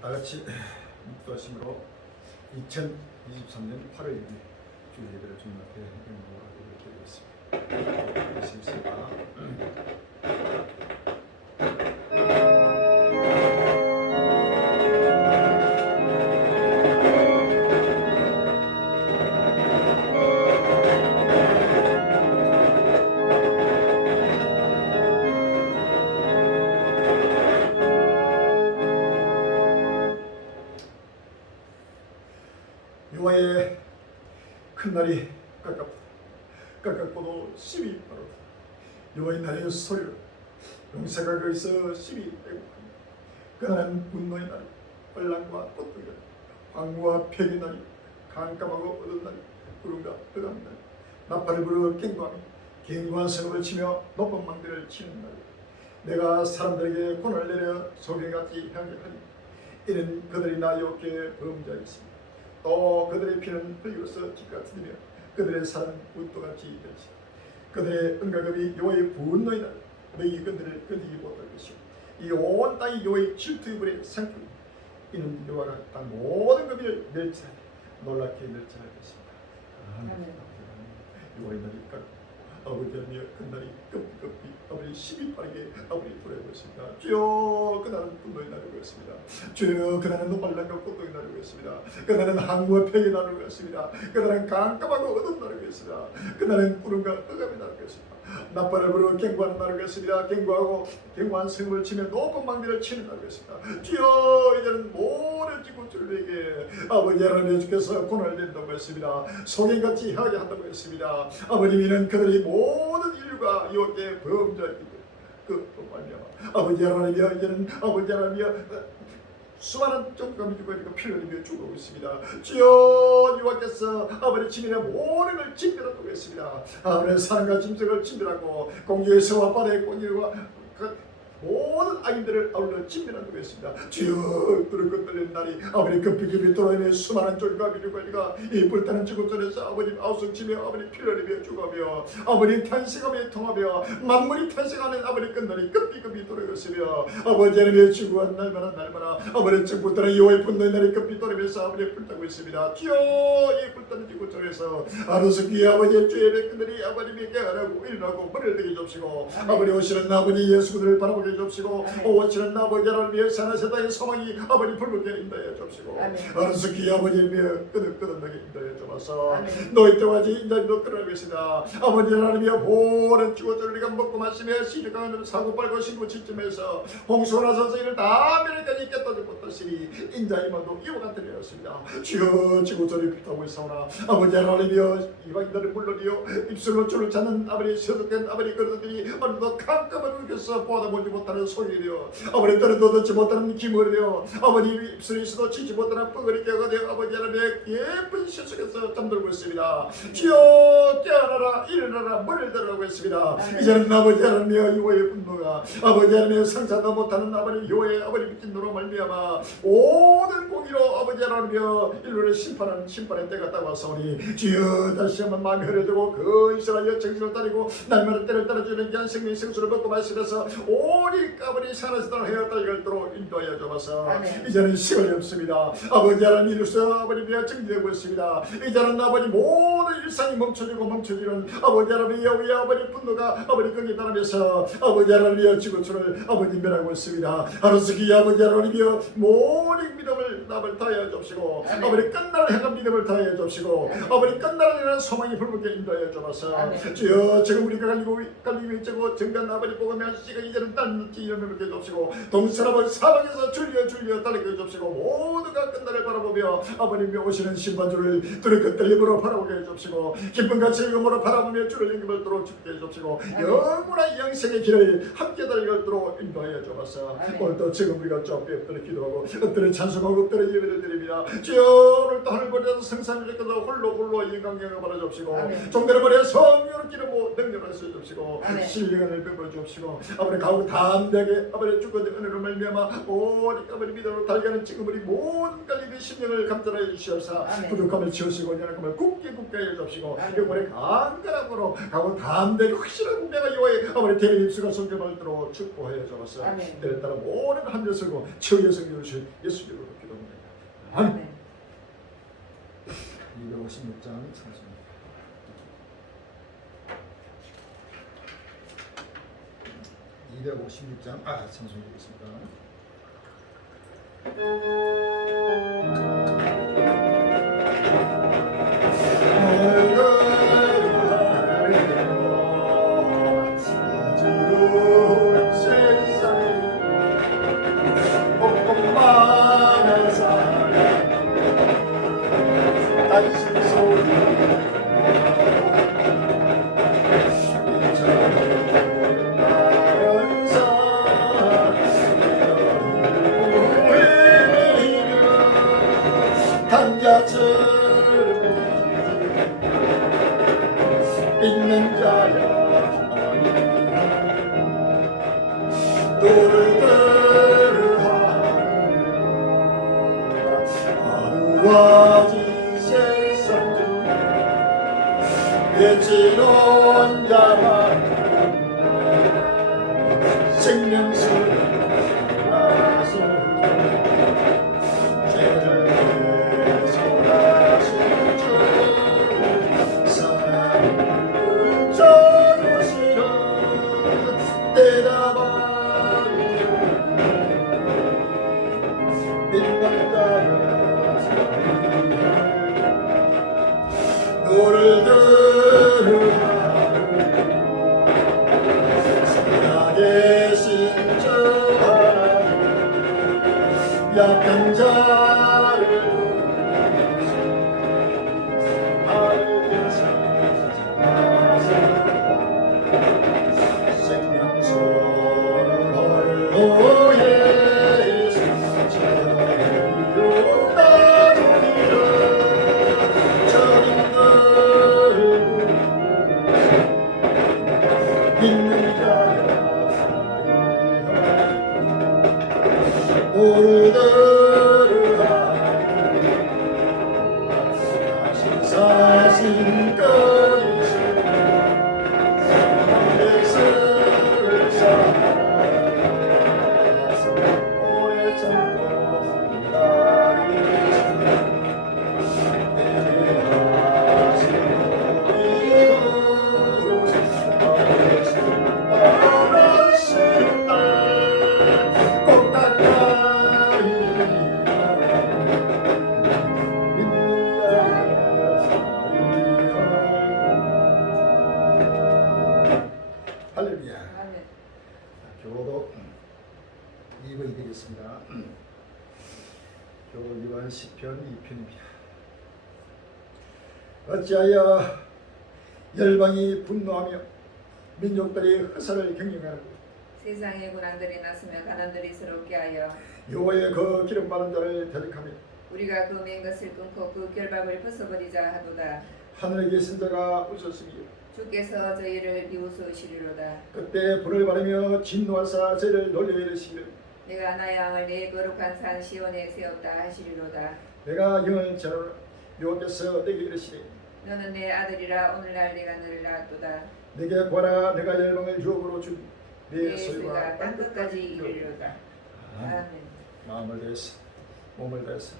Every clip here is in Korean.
다같이 묵도하심으로 2023년 8월 1일 주일 예배를 주님 앞에 드리겠습니다. 하시겠습니다. 여호와의 큰 날이 가깝고도 심히 빠르다. 여호와의 날의 소리로 용사가 거기서 심히 애곡합니다. 그날은 분노의 날이, 혼란과 꽃들이, 황무와 폐의 날이, 깜깜하고 어두운 날이, 구름과 흑암의 날이, 나팔을 부르 갱고하며 견고한 성읍을 치며 높은 망대를 치는 날이, 내가 사람들에게 권을 내려 소경같이 향기하니 이는 그들이 나 여호와께 범죄하였습니다. 또 그들의 피는 흘려서 뒷같으며 그들의 살은 붓도같이 되지. 그들의 은가금이 여호와의 분노의 날 너희 그들을 끊이지 못할 것이요 이 온 땅이 여호와의 질투의 불에 삼키고 이는 여호와가 땅 모든 금을 멸치하니 놀랍게 멸치할 것입니다. 여호와의 날이 아버지 하나님 그날이 급히 아버지 심히 빠르게 아버지 돌아오고 있습니다. 주여 그날은 분노의 날이고 있습니다. 주여 그날은 혼란과 고통의 날이고 있습니다. 그날은 항구와 폐의 날이고 있습니다. 그날은 깜깜하고 어두운 날이고 있습니다. 그날은 구름과 흑암의 날이고 있습니다. 나팔을 부르고 갱고하는 날이고 있습니다. 갱고한 성을 치며 높은 망대를 치는 날이고 있습니다. 주여 이제는 모든 지구촌에게 아버지 하나님 주께서 권을 낸다고 했습니다. 소경같이 하게 한다고 했습니다. 아버님 이는 그들이 모든 인류가 여호와께 범죄했기 때문에 그 말미암아 아버지 하나님이여 이제는 아버지 하나님이여 수많은 종감이 죽어있고 피를 흘리며 죽어오고 있습니다. 주여 여호와께서 아버지 지면의 모든 걸 진멸하고 있습니다. 아버지 사랑과 짐승을 진멸하고 공중의 새와 바다의 꼬리와 모든 아이들을 아울러 진멸하고 있습니다. 주여 그런 것들의 날이 아버지 급히 돌아오며 수많은 쫄과 비류가 이 불타는 지구촌에서 아버님 아우성치며 아버지 피를 흘리며 죽어며 아버지 탄식하며 통하며 만물이 탄식하는 아버지 끝날이 급히 돌아오시며 아버지 하나님의 지구한 날마다 아버지 정부들은 여호와의 분노의 날이 급히 돌아오면서 아버지 불타고 있습니다. 주여 이 불타는 지구촌에서 아루스기 아버지의 주의 백성들이 아버님이 깨어나고 일어나고 머리를 들게 줍시고 아버지 오시는 아버지 예수들을 바라보게 줍시고 오시는 아버지 하나님의 사나세다의 소망이 아버지 불붙게 인도해 줍시고 아루스기 아버지의 끄덕끄덕하게 인도해 주옵소서. 너희 때까지 인자도 끌어내겠습니다. 아버지 하나님의 보는 지구촌을 우리가 먹고 마시며 시력강을 사고 빨고 신고 지쯤에서 홍수가 나서서 이를 다 면에까지 깨닫지 못하시니 인자이마도 이와 같으리였습니다. 주여 지구촌이 불타고 있사오나 아버지 하나님이여 이방인들은 물론이요 입술로 주를 찾는 아버지 서독된 아버지 그릇들이 오늘도 깜깜한 우겨서 보아보지 못하는 소리되어 아버지 떨어도 듣지 못하는 기물이 되어 아버지 입술이 있어도 치지 못하는 뻐거리 깨가 되어 아버지 하나님의 예쁜 실속에서 잠들고 있습니다. 주여 깨어나라 일어나라 머리를 들라고 했습니다. 이제는 아버지 하나님이여 여호와의 분노가 아버지 하나님의 상상도 못하는 아버지 여호와의 아버지 미친 노로 말미암아 모든 공의로 아버지 하나님이여 인류를 심판하는 심판의 때가 다가왔사오니 주여 다시 한번 마음이 흐려지고 근실하여 정신을 따르고 날마다 때를 따라주는 귀한 생명의 생수를 먹고 마시면서 오직 아버지 사나스들 헤어딸 결도로 인도하여 주옵소서. 이제는 시간이 없습니다. 아버지 하나님 이로써 아버지가 정리되고 있습니다. 이제는 아버지 모든 일상이 멈춰지는 아버지 하나님 여호와의 아버지 분노가 아버지 거기에 따르면서 아버지 하나님의 지구촌을 아버지 멸하고 있습니다. 아로스기 아버지 하나님이여 모든 믿음을 남을 다하여 주옵시고 아버지 끝날을 향한 믿음을 다하여 주옵시고 아버지 끝날을 향한 소망이 불붙게 인도하여 주옵소서. 주여 지금 우리가 갈리고 있고 정간 아버지 보고면 시가 이제는 딴지 이름을 먹게 주옵시고 동서아버지 사방에서 줄려 달리게 주옵시고 모두가 끝날을 바라보며 아버님이 오시는 심판주를 두렵고 떨림으로 바라보게 해주옵시고 기쁨과 즐거움으로 바라보며 주를 영광을 죽게 해주옵시고 영원한 영생의 길을 함께 달리도록 인도하여 주옵소서. 오늘도 지금 우리가 좁게 엎드려 기도하고 엎드려 찬송하고 엎드려 예배를 드립니다. 주여 오늘도 하늘 버려서 성산을 이끌어 홀로 영광을 받아 주옵시고 종대를 버려 성령을 기르고 능력을 써 주옵시고 신령을 베풀어 주옵시고 아버지 가고 담대하게 아버지 주권의 은혜로 말미암아 오직 아버지 믿음으로 달려가는 지금 우리 모든 갈림의 심령을 감탄하여 주시옵사. 부족함을 지우시고 연약함을 굳게 하여 주옵시고 영원의 강건함으로 가고 담대하게 확실한 내가 여호와의 아버지 대리 입술과 성경을 들어 축복하여 주옵소서. 때를 따라 모든 한절 쓰고 최후의 성령이신 예수 이름으로 기도합니다. 아멘. 256장 찬송입니다. 256장 찬송이겠습니다. 있는 자야 너를 하루와 세상 중 외치는 자만 생명수를 나서 죄를 소라신 주 사랑을 전하시라 대답하리 빛난 자여 너를 들으라 살아계신 주 하나님 약한 자를 생명수를 홀로 예수 저리로 나누리라 믿는 자여 오르르 하신 사신 거리시 백성을 사랑하사 오래 참고 할렐루야. 교도 2번이 되겠습니다. 교도 위반 시편 2편입니다. 어찌하여 열방이 분노하며 민족들이 허사를 경영하는고 세상의 군왕들이 났으며 가난들이 서럽게 하여 여호와의 그 기름 바른 자를 대적하며 우리가 그 맨 것을 끊고 그 결박을 벗어버리자 하도다. 하늘에 계신 자가 웃었으며 주께서 저희를 비웃으시리로다. 그때 불을 바르며 진노하사 저희를 놀려 이르시며 내가 나의 왕을 내 거룩한 산 시온에 세웠다 하시리로다. 내가 영을 전하노라 여호와께서 내게 이르시되 너는 내 아들이라 오늘날 내가 너를 낳았도다. 내게 구하라 내가 열방을 유업으로 준 내 내 소유가 소유가 땅끝까지 이르리로다. 아멘. 마음을 다해서 몸을 다해서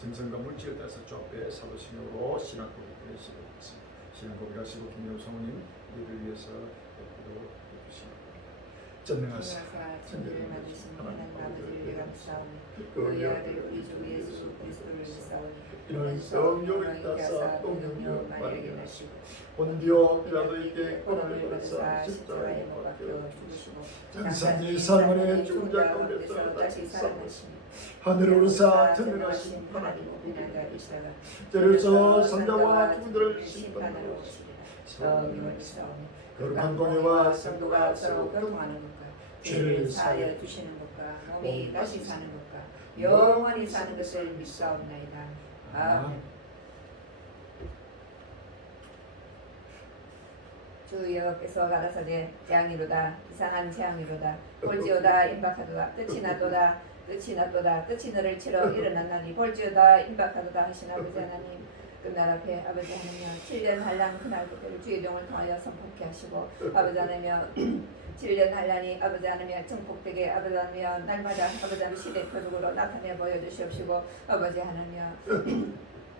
짐승과 물질을 다해서 좁게 사도신으로 신앙 고백을 하시고 있습니다. 신앙 고백하시고 김영 성우님 이를 위해서 기도해 주시기 바랍니다. 전능하사 천지를 만드신 하나님 아버지를 감사하오니 그의 아들 우리 주 예수 그리스도를 믿사오니 이는 성령을 따사 동령녀 마리아에게 마리아에게 나시고 본디오 빌라도에게 고난을 고난을 받으사 받으사 십자가에 십자가에 못 못 박혀 박혀 죽으시고 장사지 살만의 죽은 자 가운데서 다시 살아나시니 하늘에 오르사 전능하신 하나님 우리는 자리시다가 저로서 산자와 죽은들을 심판하러 심판하러 오시리라. 너희를 믿사오니 거룩한 공예와 성도가 서로 교통하는 것과 죄를 사하여 주시는 것과 몸이 다시 사는 것과 영원히 사는 것을 믿사옵나이다. 아멘. 주 여호와께서 가라사대 재앙이로다 이상한 재앙이로다 볼지어다 임박하도다 끝이 나도다 끝이 나도다 끝이 너를 치러 일어났나니 볼지어다 임박하도다 하신 아버지 하나님 끝날 앞에 아버지 하나님 7년 한란 그날 그때를 주의 종을 통하여 선포케 하시고 아버지 하나님 7년 한란이 아버지 하나님 증폭되게 아버지 하나님 날마다 아버지 하나님 시대 표적으로 나타내 보여주시옵시고 아버지 하나님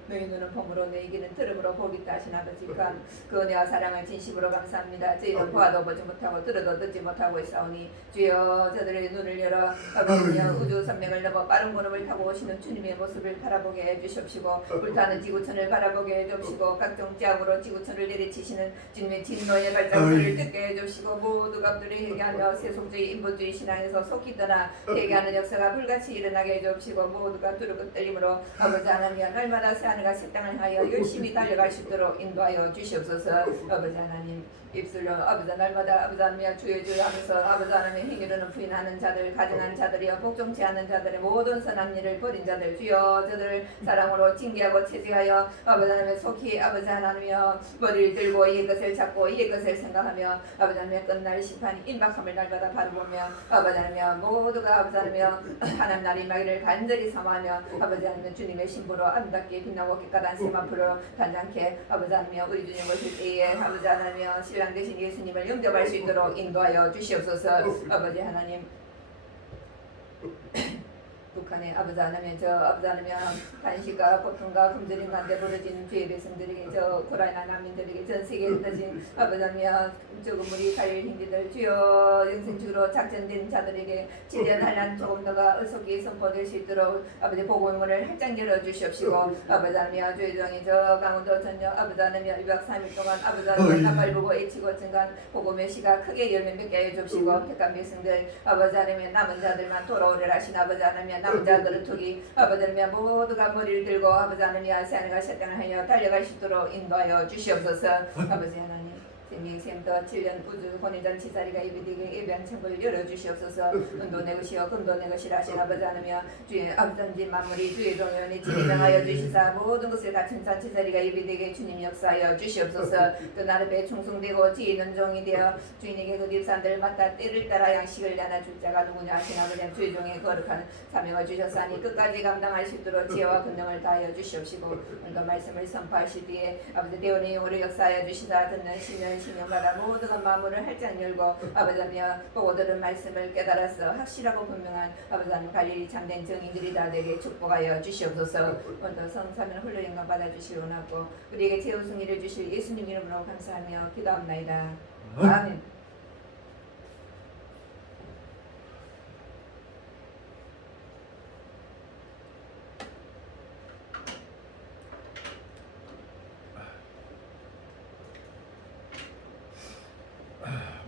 너희 눈은 봄으로 너희 귀는 들음으로 보겠다 하신 아버지 그 은혜와 사랑을 진심으로 감사합니다. 저희는 보아도 보지 못하고 들어도 듣지 못하고 있사오니 주여 저들의 눈을 열어 아버지여 우주 선명을 넘어 빠른 구름을 타고 오시는 주님의 모습을 바라보게 해주시옵시고 불타는 지구촌을 바라보게 해주시고 각종 짝으로 지구촌을 내리치시는 주님의 진노의 발자국을 듣게 해주시고 모두가 그들이 회개하며 세속주의 인본주의 신앙에서 속히 떠나 회개하는 역사가 불같이 일어나게 해주시고 모두가 두르고 떨림으로 아버지 하나님 날마다 하늘과 새 땅을 하여 열심히 달려갈 수 있도록 인도하여 주시옵소서. 아버지 하나님 입술로 아버지 날마다 아버지 하나님 주여 주여 하면서 아버지 하나님 행위로는 부인하는 자들 가증한 자들이여 복종치 않는 자들의 모든 선한 일을 버린 자들 주여 저들을 사랑으로 징계하고 채찍하여 아버지 하나님 속히 아버지 하나님이여 머리를 들고 이의 것을 찾고 이의 것을 생각하며 아버지 하나님 끝날 심판이 임박함을 날마다 바라보며 아버지 하나님 모두가 아버지 하나님 하나님 날이 임하기를 간절히 사모하며 아버지 하나님 주님의 신부로 아름답게 빛나고 객가단 세마포로 단장케 아버지 하나님 우리 주님 오실 때에 아버지 하나님 신랑 되신 예수님을 영접할 수 있도록 인도하여 주시옵소서. 아버지 하나님 북한의 아버지 하나님 아버지 하나님 간식과 고통과 굶주림 가운데 벌어진 주의 백성들에게 우크라이나 난민들에게 전 세계에 흩어진 아버지 하나님 우리 이스라엘 형제들 주여 영생주로 작전된 자들에게 7년 한란 조금 더가 의속이 선포될 수 있도록 아버지 복음문을 활짝 열어주시옵시고 아버지 하나님 주의 종이 강원도 전역 아버지 하나님 2박 3일 동안 아버지 하나님 나팔 보고 애치고 증간 복음의 시가 크게 열매 맺게 해주시고 택한 백성들 아버지 하나님 남은 자들만 돌아오리라 하신 아버지 하나님 남은 자들은 저기 아버지 하나님 모두가 머리를 들고 아버지 하나님 새하늘과 새 땅을 하여 달려갈 수 있도록 인도하여 주시옵소서. 아버지 하나님 생명샘도 7년 우주 혼인전 치사리가 예비되게 예배한 천국을 열어주시옵소서. 은도 내 것이요 금도 내 것이라 하신 아버지 하나며 주의 아버지 만물이 주의 동연히 진행하여 주시사 모든 것을 갖춘 잔치자리가 예비되게 주님 역사하여 주시옵소서. 그 나름에 충성되고 지혜는 종이 되어 주인에게 그 딥산들을 맡아 때를 따라 양식을 나눠줄 자가 누구냐 하신 아버지 주의 종의 거룩한 사명을 주셨사니 끝까지 감당할 수 있도록 지혜와 권능을 다하여 주시옵시고 오늘도 말씀을 선포하실 때에 아버지 대원의 영으로 역사하여 주시사 듣는 신령받아 모두가 마음을 활짝 열고 아버지 하나님 보고 들은 말씀을 깨달아서 확실하고 분명한 아버지 하나님 갈릴리 참된 정인들이 다 되게 축복하여 주시옵소서. 오늘도 성삼을 홀로 영광 받아주시기 원하고 우리에게 최우승 일을 주실 예수님 이름으로 감사하며 기도합나이다. 아멘.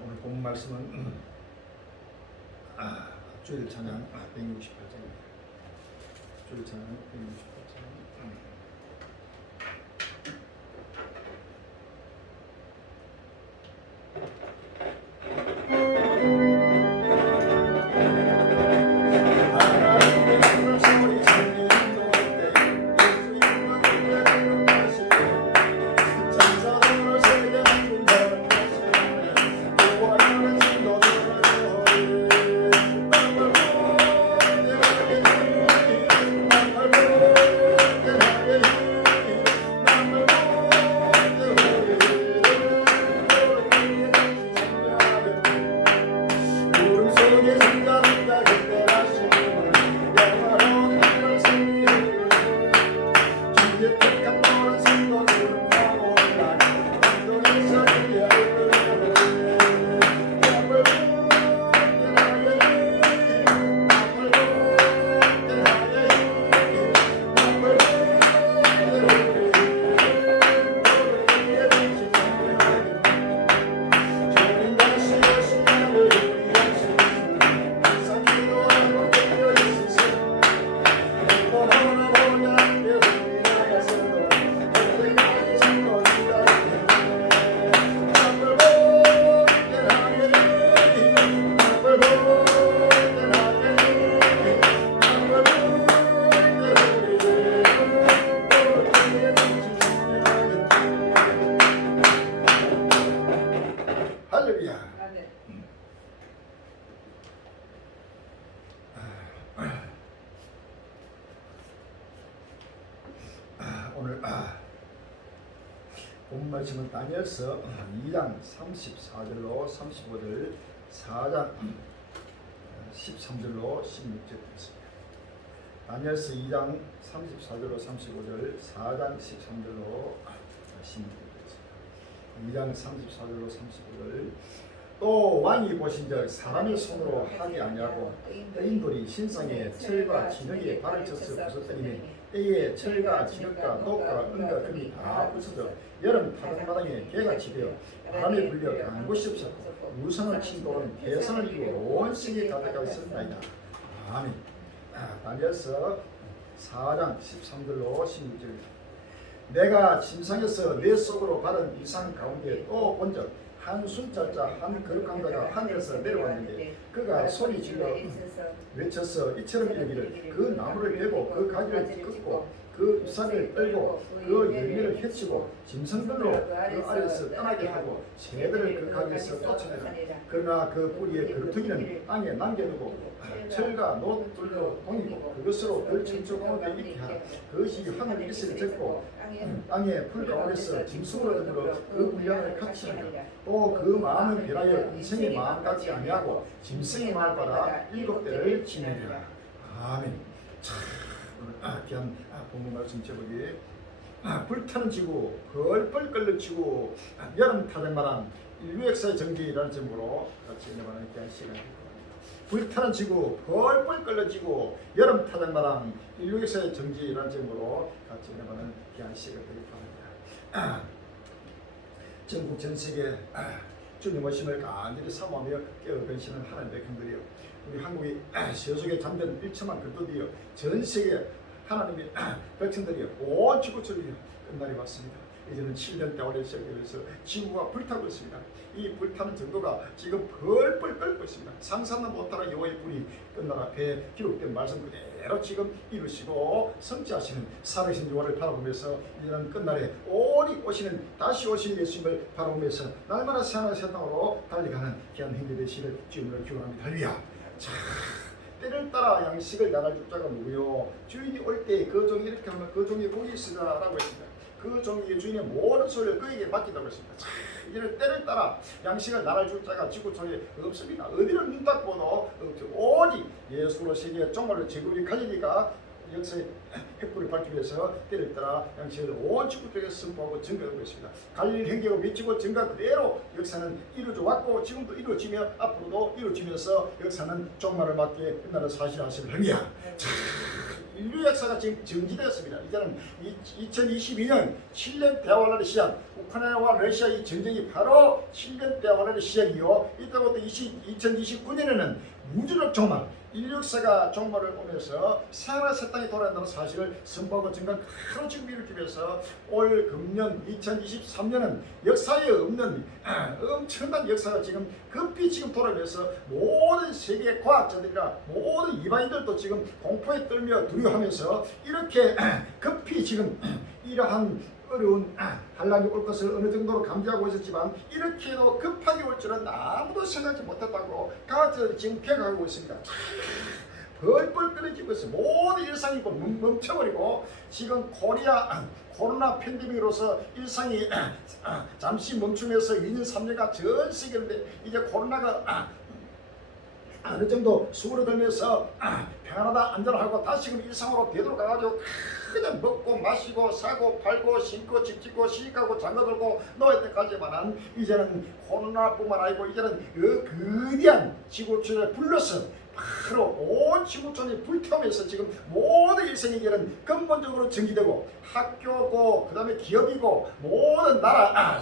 오늘 본 말씀은 주일 찬양 168장입니다. 주일 찬양 168장. 본 말씀은 다니엘서 2장 34절로 35절, 4장 13절로 16절입니다. 다니엘서 2장 34절로 35절, 4장 13절로 16절입니다. 2장 34절로 35절. 또 왕이 보신즉 사람의 손으로 하지 아니하고 의인돌이 신상에 철과 진흙에 발을 쳐서 부쉈더니 때에 철과 진흙과 녹과 은과 금이 다 부서져 여름 타작마당에 개같이 되어 바람에 불려 간 곳이 없었고 우선을 친 돌은 개선을 이루어 온 세계에 가득하게 썼나이다. 아멘. 다니엘서 4장 13절로 16절. 내가 침상에서 내 속으로 받은 이상 가운데 또 본적 한 순자자 한 거룩한 자가 하늘에서 내려왔는데 그가 소리 질러 외쳐서 이처럼 이르기를 그 나무를 베고 그 가지를 꺾고 그 잎사귀를 떨고 그 열매를 해치고 짐승들로 그 아래에서 떠나게 하고 새들을 그 가지에서 쫓아내라. 그러나 그 뿌리의 그루터기는 땅에 남겨두고 철과 노돌로 동이고 그것으로 그 천초 가운데 있게 하라. 그것이 하늘 이슬을 젓고 땅에 풀 가운데서 짐승으로 들어 그 분량을 같이 하라. 또 그 마음은 변하여 인생의 마음 같지 아니하고 짐승의 마음을 받아 7대를 지내리라. 아멘. 참 귀한 본문 말씀 제목이 불타는 지구 펄펄 끓는 지구 여름 타작마당 인류 역사의 정기라는 제목으로 같이 연구하는 귀한 시간입니다. 불타는 지구 펄펄 끓는 지구 여름 타작마당 인류 역사의 정기라는 제목으로 같이 연구하는 귀한 시간이 되길 바랍니다. 전국 전세계 주님 오심을 간절히 사모하며 깨어 변신을 하는 백성들이요, 우리 한국이 세속에 잠든 1천만 그리스도인이요, 전 세계 하나님의 백성들이요, 온 지구촌이 끝날이 왔습니다. 이제는 7년대 올해 시작해서 지구가 불타고 있습니다. 이 불타는 정도가 지금 펄펄 끓고 있습니다. 상상도 못하는 여호와의 불이 끝날 앞에 기록된 말씀 그대로 지금 이루시고 성취하시는 살아계신 여호와를 바라보면서 이제는 끝날에 오니 오시는 다시 오실 예수님을 바라보면서 날마다 새하늘 새 땅으로 달려가는 귀한 행위 되시를 주님으로 기원합니다. 할렐루야. 자, 때를 따라 양식을 나갈 자가 누구요? 주인이 올 때 그 종이 이렇게 하면 그 종이 복이 있으라라고 했습니다. 그 종이 주인의 모든 소리를 그에게 맡긴다고 했습니다. 자, 이제는 때를 따라 양식을 나갈 줄 자가 지구촌에 없습니다. 어디를 눈 닦고도 오직 예수로 세계의 종말로 제국이 갈리니까 역사의 횃불을 밝기 위해서 때를 따라 양식을 온 지구 쪽에 선포하고 증거하고 있습니다. 갈릴 행적을 미치고 증거 그대로 역사는 이루어져 왔고 지금도 이루어지며 앞으로도 이루어지면서 역사는 종말을 맞게 끝나는 사실 아시는 할렐루야. 인류 역사가 지금 정지되었습니다. 이제는 2022년 7년 대화원의 시작, 우크라이나와 러시아의 전쟁이 바로 7년 대화원의 시작이요, 이때부터 2029년에는 우주적 종말, 인류 역사가 종말을 오면서 새하늘 새 땅이 돌아간다는 사실을 선포하고 증거한 바로 지금 이루기 위해서 올 금년 2023년은 역사에 없는 엄청난 역사가 지금 급히 지금 돌아오면서 모든 세계 과학자들이나 모든 이방인들도 지금 공포에 떨며 두려워하면서 이렇게 급히 지금 이러한 어려운 환란이 올 것을 어느 정도로 감지하고 있었지만 이렇게도 급하게 올 줄은 아무도 생각지 못했다고 가서 지금 개각하고 있습니다. 벌벌 끓여지고 있어요. 모든 일상이 멈춰버리고 지금 코로나 팬데믹으로서 일상이 잠시 멈추면서 2년 3년간 전 세계인데 이제 코로나가 어느 정도 수그러들면서 편하다 안전하고 다시금 일상으로 되돌아가가지고 그냥 먹고 마시고 사고 팔고 신고 집 짓고 시집가고 장가들고 노예 때까지만은 이제는 코로나뿐만 아니고 이제는 그 거대한 지구촌을 불러서 바로 온 지구촌이 불태우면서 지금 모든 일생이 이제는 근본적으로 정지되고 학교고 그 다음에 기업이고 모든 나라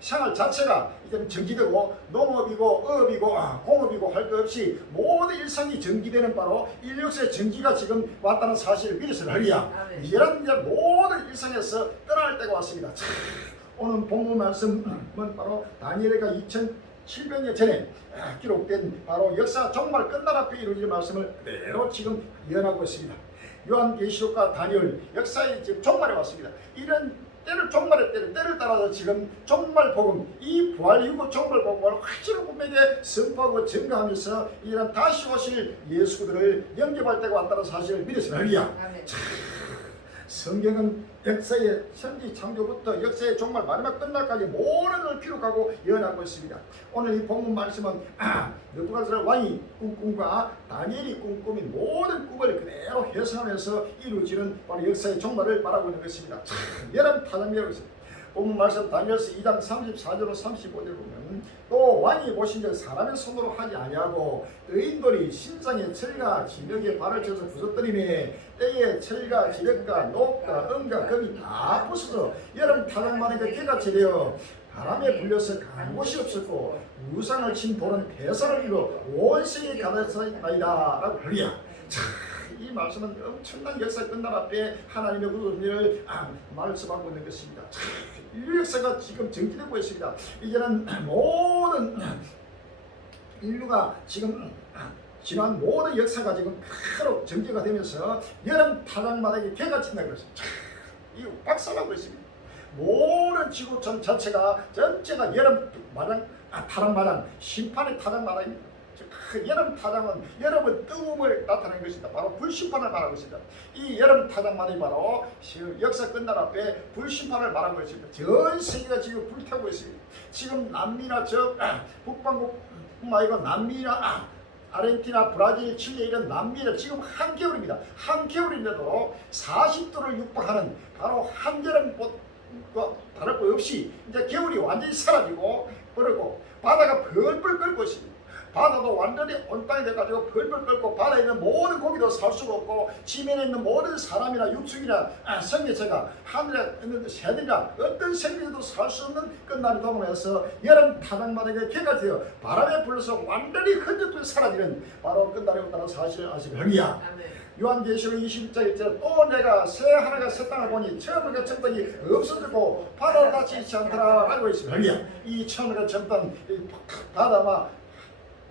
생활 자체가 이제는 정지되고 농업이고 어업이고 공업이고 할 것 없이 모든 일상이 정지되는 바로 인류의 정지가 지금 왔다는 사실을 믿으시라 하리야. 이제는 이제 모든 일상에서 떠날 때가 왔습니다. 자, 오늘 본문 말씀은 바로 다니엘가 2700년 전에 기록된 바로 역사 정말 끝날 앞에 이루어질 말씀을 그대로 지금 예언하고 있습니다. 요한계시록과 다니엘 역사의 지금 종말에 왔습니다. 이런 종말의 때를 따라서 지금 종말 복음, 이 부활 이후 종말 복음을 확실히 분명하게 선포하고 증거하면서 이런 다시 오실 예수들을 영접할 때가 왔다는 사실을 믿으시라 하리야. 성경은 역사의 천지 창조부터 역사의 종말 마지막 끝날까지 모든 걸 기록하고 예언하고 있습니다. 오늘 이 본문 말씀은 느부갓네살 왕이 꿈과 다니엘이 꿈꾸민 모든 꿈을 그대로 해석하면서 이루어지는 바로 역사의 종말을 말하고 있는 것입니다. 참 여러분 타당되고 있습니다. 본문 말씀 다니엘서 2장 34절로 35절 보면 또 왕이 보신 적 사람의 손으로 하지 아니하고 의인돌이 신상의 철과 진흙에 발을 쳐서 부서뜨리매 때에 철과 지력과 녹과 음과 금이 다 부서져 여름 타작만의 그 개같이 되어 바람에 불려서 간 곳이 없었고 우상을 친 돌은 폐설을 이루어 온 세계에 가득하였나이다 라고 할리야. 이 말씀은 엄청난 역사 끝날 앞에 하나님의 구속을 말씀하고 있는 것입니다. 인류 역사가 지금 정지되고 있습니다. 이제는 모든 인류가 지금 지난 모든 역사가 지금 바로 정지가 되면서 여름 타작마당에 개가 친다고 그랬습니다. 이 박살나고 있습니다. 모든 지구촌 자체가 전체가 여름 타작마당 심판의 타작마당입니다. 여름 타작은 여러분 뜨거움을 나타내는 것이다. 바로 불심판을 말하고 있습니다. 이 여름 타작만이 바로 역사 끝날 앞에 불심판을 말하고 있습니다. 전 세계가 지금 불타고 있습니다. 지금 남미나 북반구뿐만 아니고 남미나 아르헨티나, 브라질, 칠레 이런 남미는 지금 한겨울입니다. 한겨울인데도 40도를 육박하는 바로 한여름과 다를 것 없이 이제 겨울이 완전히 사라지고 버리고 바다가 벌벌 끓고 있습니다. 바다도 완전히 온땅이 돼가지고 벌벌 끓고 바다에 있는 모든 고기도 살 수가 없고 지면에 있는 모든 사람이나 육축이나 생명체가 하늘에 있는 새들이나 어떤 생명도 살 수 없는 끝날이 도면서 여름 타작마당에 개가 되어 바람에 불러서 완전히 흔적도 사라지는 바로 끝날이 온다는 사실을 아시겠느냐. 요한계시록 21장 1절 또 내가 새 하늘과 새 땅을 보니 처음과 첫땅이 없어졌고 바다와 같이 있지 않더라 라고 있습니다. 이 처음과 첫땅 바다와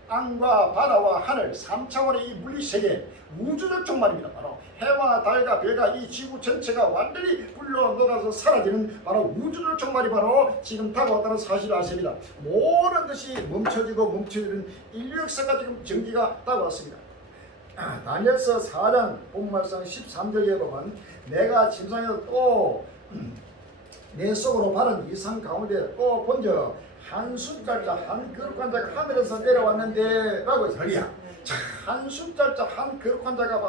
땅과 바다와 하늘 3차원의 이 물리세계 우주적 종말입니다. 바로 해와 달과 별과 이 지구 전체가 완전히 불러 녹아서 사라지는 바로 우주적 종말이 바로 지금 다가왔다는 사실을 아십니다. 모든 것이 멈춰지고 멈춰지는 인류 역사가 지금 전기가 다가왔습니다. 다니엘서 4장 본문말씀 13절에 보면 내가 침상에서 또 내 속으로 바른 이상 가운데 또 본적 한숨달자 한 거룩한 자가 하늘에서 내려왔는데 라고 했어요. 한숨달자 한 거룩한 자가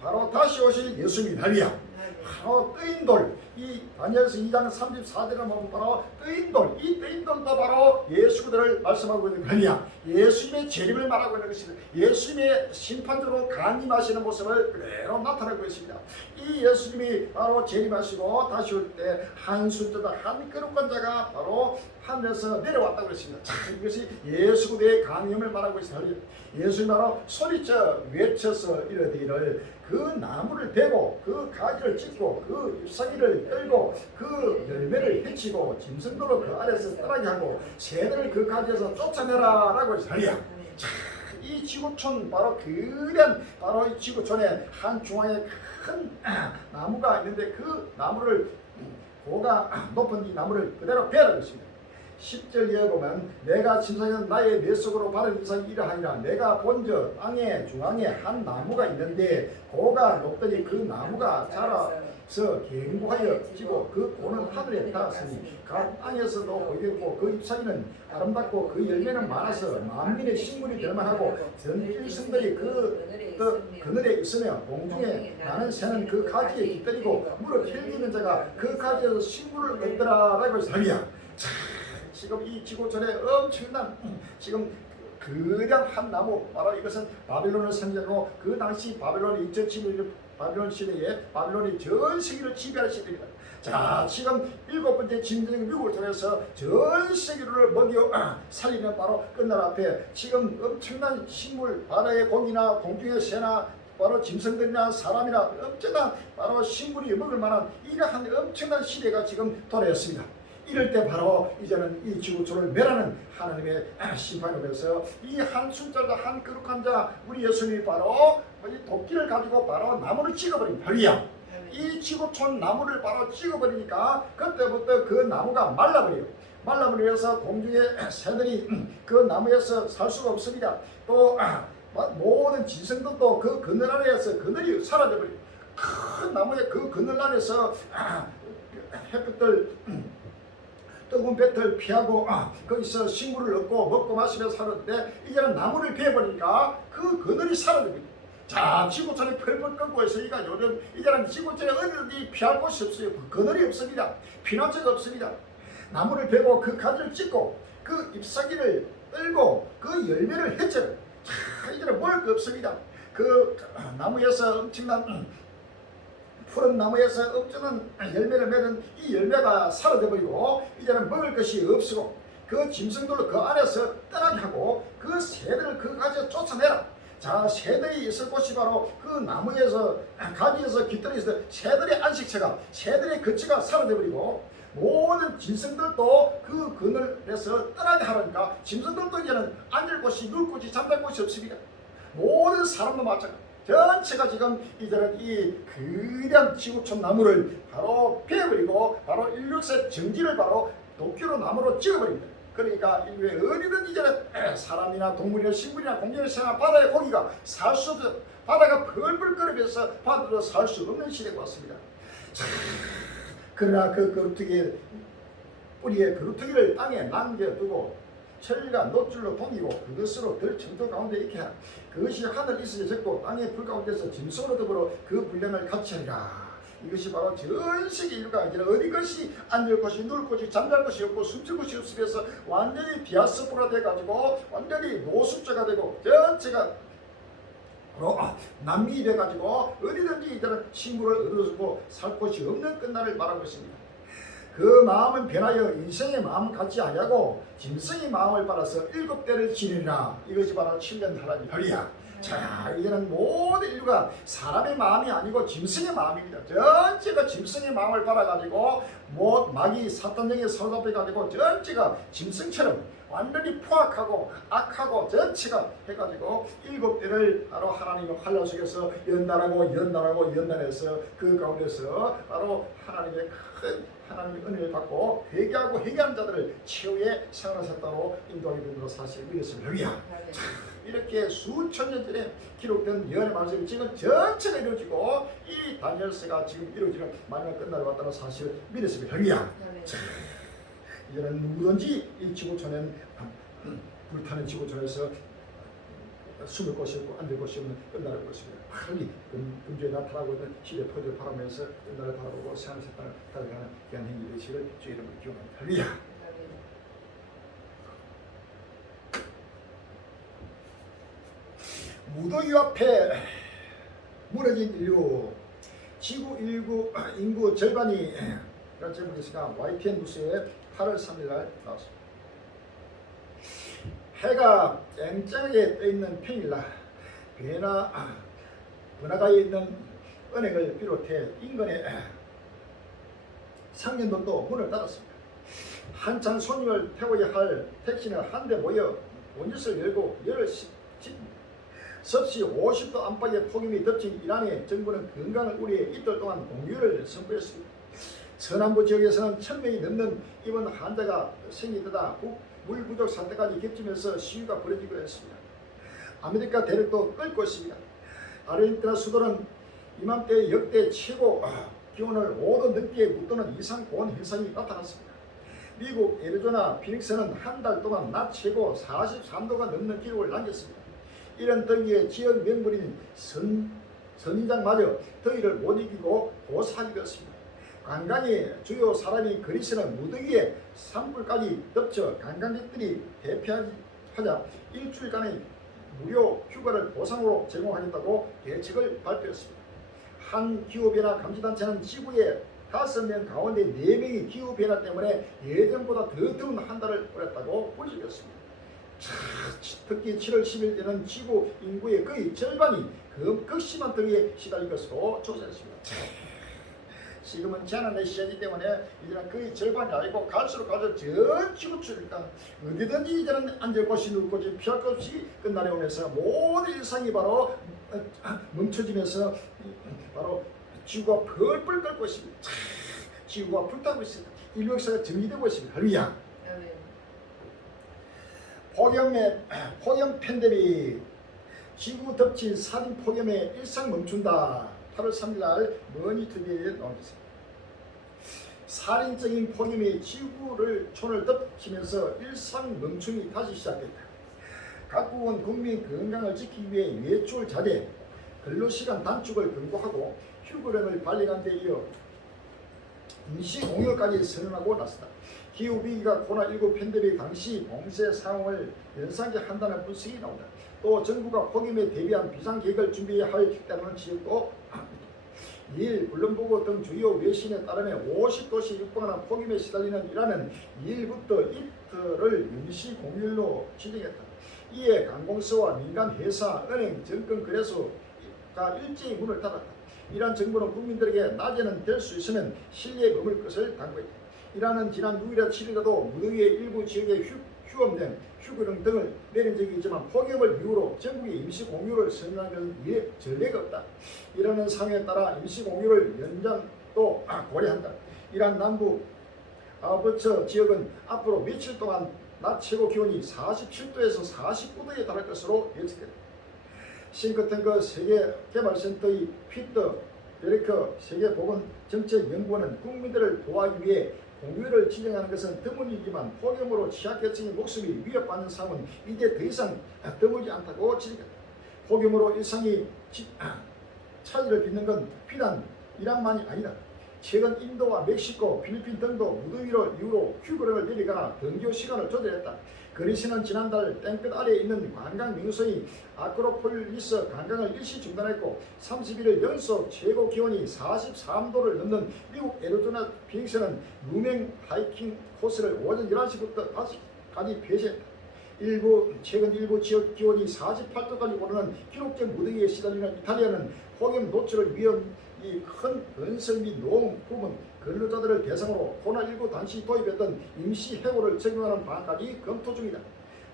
바로 다시 오실 예수님이 할리야. 바로 뜨인 돌, 이 다니엘서 2장 34절에 보면 바로 뜨인 돌, 이 뜨인 돌도 바로 예수 그들을 말씀하고 있는 거냐. 예수님의 재림을 말하고 있는 것입니다. 예수님의 심판으로 강림하시는 모습을 그대로 나타내고 있습니다. 이 예수님이 바로 재림하시고 다시 올 때 한순자다 한 거룩한 자가 바로 하늘에서 내려왔다고 했습니다. 자, 이것이 예수 그들의 강림을 말하고 있습니다. 예수님 바로 소리쳐 외쳐서 이르기를 그 나무를 베고 그 가지를 찢고 그 잎사귀를 떨고 그 열매를 해치고 짐승도로 그 아래에서 떠나게 하고 새들을 그 가지에서 쫓아내라 라고 했어요. 이 지구촌 바로 그런 바로 이 지구촌에 한 중앙에 큰 나무가 있는데 그 나무를 고가 높은 이 나무를 그대로 베라고 했습니다. 10절에 보면 내가 침상에서 나의 뇌 속으로 바른 이상 이러하니라. 내가 본저 땅의 중앙에 한 나무가 있는데 고가 높더니 그 나무가 자라서 견고하여 지고 그 고는 하늘에 닿았으니 각 땅에서도 보이겠고 그 잎사귀는 아름답고 그 열매는 많아서 만민의 식물이 될 만하고 전길성들이 그늘에 있으며 공중에 나는 새는 그 가지에 깃들이고 물을 힐리는 자가 그 가지에서 식물을 얻더라 라고 했습니다. 지금 이 지구촌에 엄청난 지금 그냥 한 나무 바로 이것은 바빌론을 상징하고 그 당시 바빌론이 2007년 바빌론 시대에 바빌론이 전 세계를 지배할 시대입니다. 자, 지금 7번째 진정 미국을 통해서 전 세계를 먹여 살리는 바로 끝날 앞에 지금 엄청난 식물 바다의 고기나 공중의 새나 바로 짐승들이나 사람이나 엄청난 바로 식물이 먹을 만한 이러한 엄청난 시대가 지금 도래했습니다. 이럴 때 바로 이제는 이 지구촌을 멸하는 하나님의 심판이 오면서 이 한순자자 한 거룩한 자 우리 예수님이 바로 이 도끼를 가지고 바로 나무를 찍어버립니다. 할렐루야. 이 지구촌 나무를 바로 찍어버리니까 그때부터 그 나무가 말라버려요. 말라버리면서 공중의 새들이 그 나무에서 살 수가 없습니다. 또 모든 짐승들도 그 그늘 아래에서 그늘이 사라져버려요. 큰 나무의 그 그늘 아래서 햇빛들 뜨거운 볕을 피하고 거기서 식물을 얻고 먹고 마시며 살았는데 이제는 나무를 베어버리니까 그 그늘이 사라집니다. 자, 지구촌에 펄펄 끓고 있으니까 요즘 이제는 지구촌에 어디든지 피할 곳이 없어요. 그 그늘이 없습니다. 피난처가 없습니다. 나무를 베고 그 가지를 찢고 그 잎사귀를 떨고 그 열매를 해쳐요. 자, 이제는 먹을 거 없습니다. 그 나무에서 엄청난 푸른 나무에서 엄청난 열매를 맺은 이 열매가 사라져버리고 이제는 먹을 것이 없고 그 짐승들로 그 안에서 떠나게 하고 그 새들을 그 가지에 쫓아내라. 자, 새들이 있을 곳이 바로 그 나무에서 가지에서 깃들여서 새들의 안식처가 새들의 거처가 사라져버리고 모든 짐승들도 그 그늘에서 떠나게 하니까 짐승들도 이제는 앉을 곳이 누울 곳이 잠잘 곳이 없습니다. 모든 사람도 마찬가지. 전체가 지금 이제는 이 거대한 지구촌 나무를 바로 베어버리고 바로 인류의 정지를 바로 도끼로 나무로 찍어버립니다. 그러니까 인류의 어디든지 이제는 사람이나 동물이나 식물이나 공룡이나 생활 바다의 고기가 살 수 없어 바다가 펄펄 끓으면서 바다로 살 수 없는 시대가 왔습니다. 자, 그러나 그 거루터기 뿌리의 거루터기를 땅에 남겨두고 철과 놋줄로 동이고 그것으로 덜 청도 가운데 있게 하라. 그것이 하늘 이슬에 젖고 땅의 불 가운데서 짐승으로 더불어 그 분량을 같이 하리라. 이것이 바로 전 세계 인류가 이제 어디 것이 앉을 곳이 누울 곳이 잠잘 곳이 없고 숨질 곳이 없으면서 완전히 디아스포라 돼가지고 완전히 노숙자가 되고 전체가 바로 난민이 돼가지고 어디든지 이제는 식물을 얻어주고 살 곳이 없는 끝날을 말하고 있습니다. 그 마음은 변하여 인생의 마음 같지 아니하고 짐승의 마음을 빨아서 7대를 지내리라. 이것이 바로 7년 하나님 별이야. 자, 이제는 모든 인류가 사람의 마음이 아니고 짐승의 마음입니다. 전체가 짐승의 마음을 빨아가지고 마귀 사탄령에 사로잡혀가지고 전체가 짐승처럼 완전히 포악하고 악하고 전체가 해가지고 7대를 바로 하나님의 환란 속에서 연단해서 그 가운데서 바로 하나님의 큰 하나님의 은혜를 받고 회개하고 회개하는 자들을 최후의 생활하셨다고 인도하게 된 것으로 사실 믿었습니다. 이렇게 수천 년 전에 기록된 예언의 말씀이 지금 전체가 이루어지고 이 다니엘서가 지금 이루어지는 마지막 끝날에 왔다는 사실을 믿었습니다. 이제는 누구든지 이 지구촌엔 불타는 지구촌에서 숨을 곳이 없고 앉을 곳이 없는 끝날을 것입니다. 빨리 금주에 나타나고 있는 시대 토지를 바라면서 끝날을 바라보고 새하늘 새 땅을 달려가는 귀한 행위 되시를 주 이름으로 기원합니다. 할렐루야. 무더기 앞에 무너진 인류, 지구 인구 절반이 이런 제목이니까 YTN 뉴스에 8월 3일 날 나왔습니다. 해가 쨍쨍하게 떠있는 평일날 번화가에 있는 은행을 비롯해 인근의 상인들도 문을 닫았습니다. 한참 손님을 태워야 할 택시는 한데 모여 본닛을 열고 열을 씹습니다. 섭씨 50도 안팎의 폭염이 덮친 이란의 정부는 건강을 우려해 이틀 동안 공휴일을 선포했습니다. 서남부 지역에서는 1000명이 넘는 입원 환자가 생기다 물 부족 사태까지 겹치면서 시위가 벌어지고 있습니다. 아메리카 대륙도 끓고 있습니다. 아르헨티나 수도는 이맘때 역대 최고 기온을 5도 넘게 웃도는 이상 고온 현상이 나타났습니다. 미국 애리조나 피닉스는 한 달 동안 낮 최고 43도가 넘는 기록을 남겼습니다. 이런 더위에 지역 명물인 선인장마저 더위를 못 이기고 고사하게 되었습니다. 관광의 주요 사람이 그리스는 무더기에 산불까지 덮쳐 관광객들이 대피하자 일주일간의 무료 휴가를 보상으로 제공하겠다고 대책을 발표했습니다. 한 기후변화 감시단체는 지구의 5명 가운데 4명이 기후변화 때문에 예전보다 더 더운 한 달을 보냈다고 보여주었습니다. 특히 7월 10일 때는 지구 인구의 거의 절반이 극심한 더위에 시달릴 것으로 조사했습니다. 지금은 재난의 시기이기 때문에 이제는 거의 절반이 아니고 갈수록 전 지구촌이니까 어디든지 이제는 앉을 곳이 누울 곳이 피할 것 없이 끝날에 오면서 모든 일상이 바로 멈춰지면서 바로 지구가 펄펄 끓고 있습니다. 지구가 불타고 있습니다. 인류 역사가 정리되고 있습니다. 할렐루야. 폭염 팬데믹, 지구 덮친 살인 폭염에 일상 멈춘다. 8월 3일 날 머니투데이에 나오겠습니다. 살인적인 폭염이 촌을 덮치면서 일상 멈춤이 다시 시작됐다. 각국은 국민 건강을 지키기 위해 외출 자제, 근로시간 단축을 권고하고 휴교령을 발령한 데 이어 임시 공휴일까지 선언하고 나섰다. 기후위기가 코로나19 팬데믹 당시 봉쇄 상황을 연상케 한다는 분석이 나온다. 또 정부가 폭염에 대비한 비상계획을 준비해야 할 때라는 지적도 2일 블룸버그 등 주요 외신에 따르면 50도시 육박하는 폭염에 시달리는 이란은 2일부터 이틀을 임시 공휴일로 지정했다. 이에 관공서와 민간 회사, 은행, 정권 거래소가 일제히 문을 닫았다. 이란 정부는 국민들에게 낮에는 될 수 있으면 실내에 머물 것을 당부했다. 이란은 지난 6일에 7일에도 무더위에 일부 지역에 휴업령, 휴교령 등을 내린 적이 있지만 폭염을 이유로 전국에 임시 공휴를 선언하는 일에 전례가 없다. 이라는 상황에 따라 임시 공휴를 연장도 고려한다. 이란 남부 아버처 지역은 앞으로 며칠 동안 낮 최고 기온이 47도에서 49도에 달할 것으로 예측된다. 싱크탱크 세계개발센터의 피터 베르커 세계보건정책연구원은 국민들을 보호하기 위해 공휴일을 지정하는 것은 드물이지만 폭염으로 취약계층의 목숨이 위협받는 상황은 이제 더 이상 드물지 않다고 지적했다. 폭염으로 일상이 차질을 빚는 건 비단 이란만이 아니다. 최근 인도와 멕시코, 필리핀 등도 무더위를 이유로 휴교령을 내리거나 등교 시간을 조절했다. 그리스는 지난달 땡볕 아래에 있는 관광 명소인 아크로폴리스 관광을 일시 중단했고 31일 연속 최고 기온이 43도를 넘는 미국 애리조나 피닉스는 유명 하이킹 코스를 오전 11시부터 5시까지 폐쇄했다. 최근 일부 지역 기온이 48도까지 오르는 기록적 무더위에 시달리는 이탈리아는 폭염 노출을 위험이 큰 건설 및 노동 부문 근로자들을 대상으로 코로나19 당시 도입했던 임시 해고를 적용하는 방안까지 검토 중이다.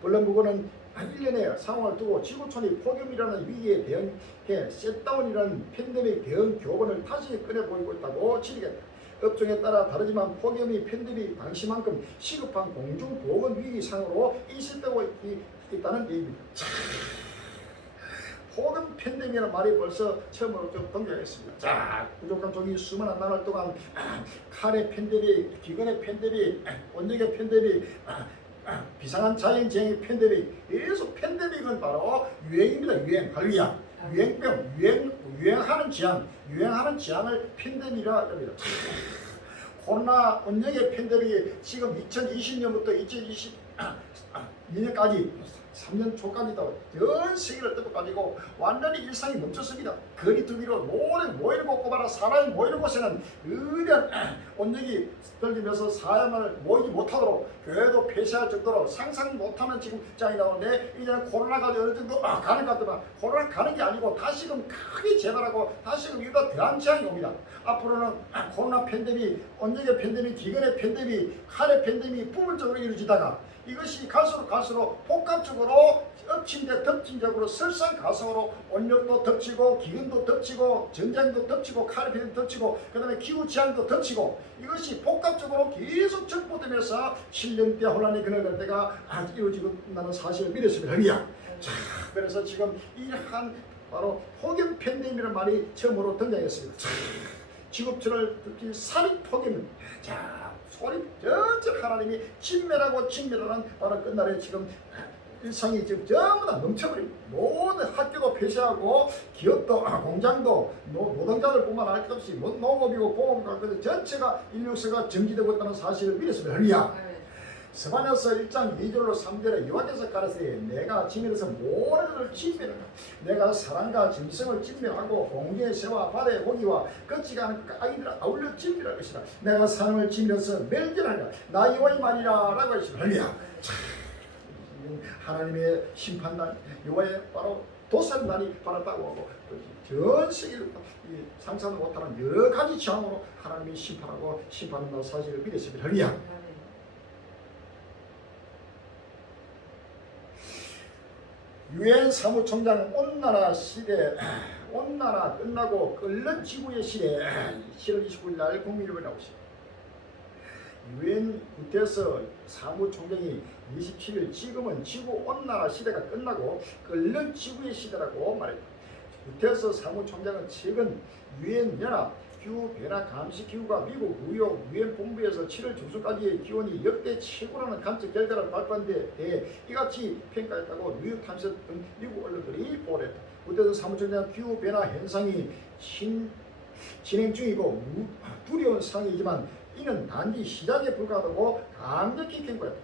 블룸버그는 1년의 상황을 두고 지구촌이 폭염이라는 위기에 대응해 셋다운이라는 팬데믹 대응 교본을 다시 꺼내보이고 있다고 지적했다. 업종에 따라 다르지만 폭염이 팬데믹 당시만큼 시급한 공중보건 위기 상으로 인식되고 있다는 얘기입니다. 폭염 팬데믹이라는 말이 벌써 처음으로 좀 등장했습니다. 자, 부족한 종이 수많은 나날 동안 칼의 팬데믹, 기근의 팬데믹, 원적의 팬데믹, 비상한 자연재해의 팬데믹, 계속 팬데믹은 바로 유행입니다. 유행, 할루야. 유행병, 유행하는 재앙을 팬데믹이라 합니다. 코로나 원적의 팬데믹이 지금 2020년부터 2022년까지 3년 초까지도 전 세계를 덮어가지고 완전히 일상이 멈췄습니다. 거리두기로 모이는 곳 봐라. 사람이 모이는 곳에는 거대한 원적이 떨리면서 사람을 모이지 못하도록 교회도 폐쇄할 정도로 상상 못하는 지금 장이 나오는데 이제는 코로나가 어느 정도 가는 것 같더만 코로나 가는 게 아니고 다시금 크게 재발하고 다시금 이보다 더한 재앙이 옵니다. 앞으로는 코로나 팬데믹, 원적의 팬데믹, 기근의 팬데믹, 칼의 팬데믹 부분적으로 이루어지다가 이것이 갈수록 복합적으로 엎친 데 덮친적으로 설상가상으로 온역도 덮치고 기근도 덮치고 전쟁도 덮치고 칼빈도 덮치고 그 다음에 기후재앙도 덮치고 이것이 복합적으로 계속 전포되면서 7년대 혼란이 그늘갈 때가 이루어지고 있다는 사실을 믿었습니다. 자, 그래서 지금 이러한 바로 폭염 팬데믹이라는 말이 처음으로 등장했습니다. 지급철을 듣기 살인 폭염. 자, 소리 전체 하나님이 진멸하는 바로 끝날에 지금 일상이 지금 전부 다 넘쳐버립니다. 모든 학교도 폐쇄하고 기업도 공장도 노동자들뿐만 할 것 없이 농업이고 공업이고 전체가 인력수가 정지되고 있다는 사실을 믿었습니다. 할렐루야. 스바냐서 1장 2절로 3절에 여호와께서 가라사대 내가 지면에서 모든 것을 진멸하라. 내가 사랑과 짐승을 진멸하고 공중의 새와 바다의 고기와 걷지가 않은 아이들을 아울러 진멸할 것이다. 내가 사람을 지면서 멸절하리라. 나 여호와의 말이라 라고 했습니다. 할렐루야. 하나님의 심판날 여호와의 바로 도살날이 바랐다고 하고 전 세계를 상상도 못하는 여러 가지 재앙으로 하나님이 심판한다는 사실을 믿었습니다. 할렐루야. 유엔 사무총장 온난화 끝나고 끓는 지구의 시대 7월 29일 날 국민일보에 나오십니다. 유엔 구테스 사무총장이 27일 지금은 지구 온난화 시대가 끝나고 끓는 지구의 시대라고 말했다. 구테스 사무총장은 최근 유엔 연합 기후 변화 감시 기구가 미국 뉴욕 유엔 본부에서 7월 중순까지의 기온이 역대 최고라는 관측 결과를 발표한 데 대해 이같이 평가했다고 뉴욕타임스 등 미국 언론들이 보도했다. 구테스 사무총장 기후 변화 현상이 진행 중이고 두려운 상황이지만 이는 단지 시작에 불과하다고 강력히 경고했다.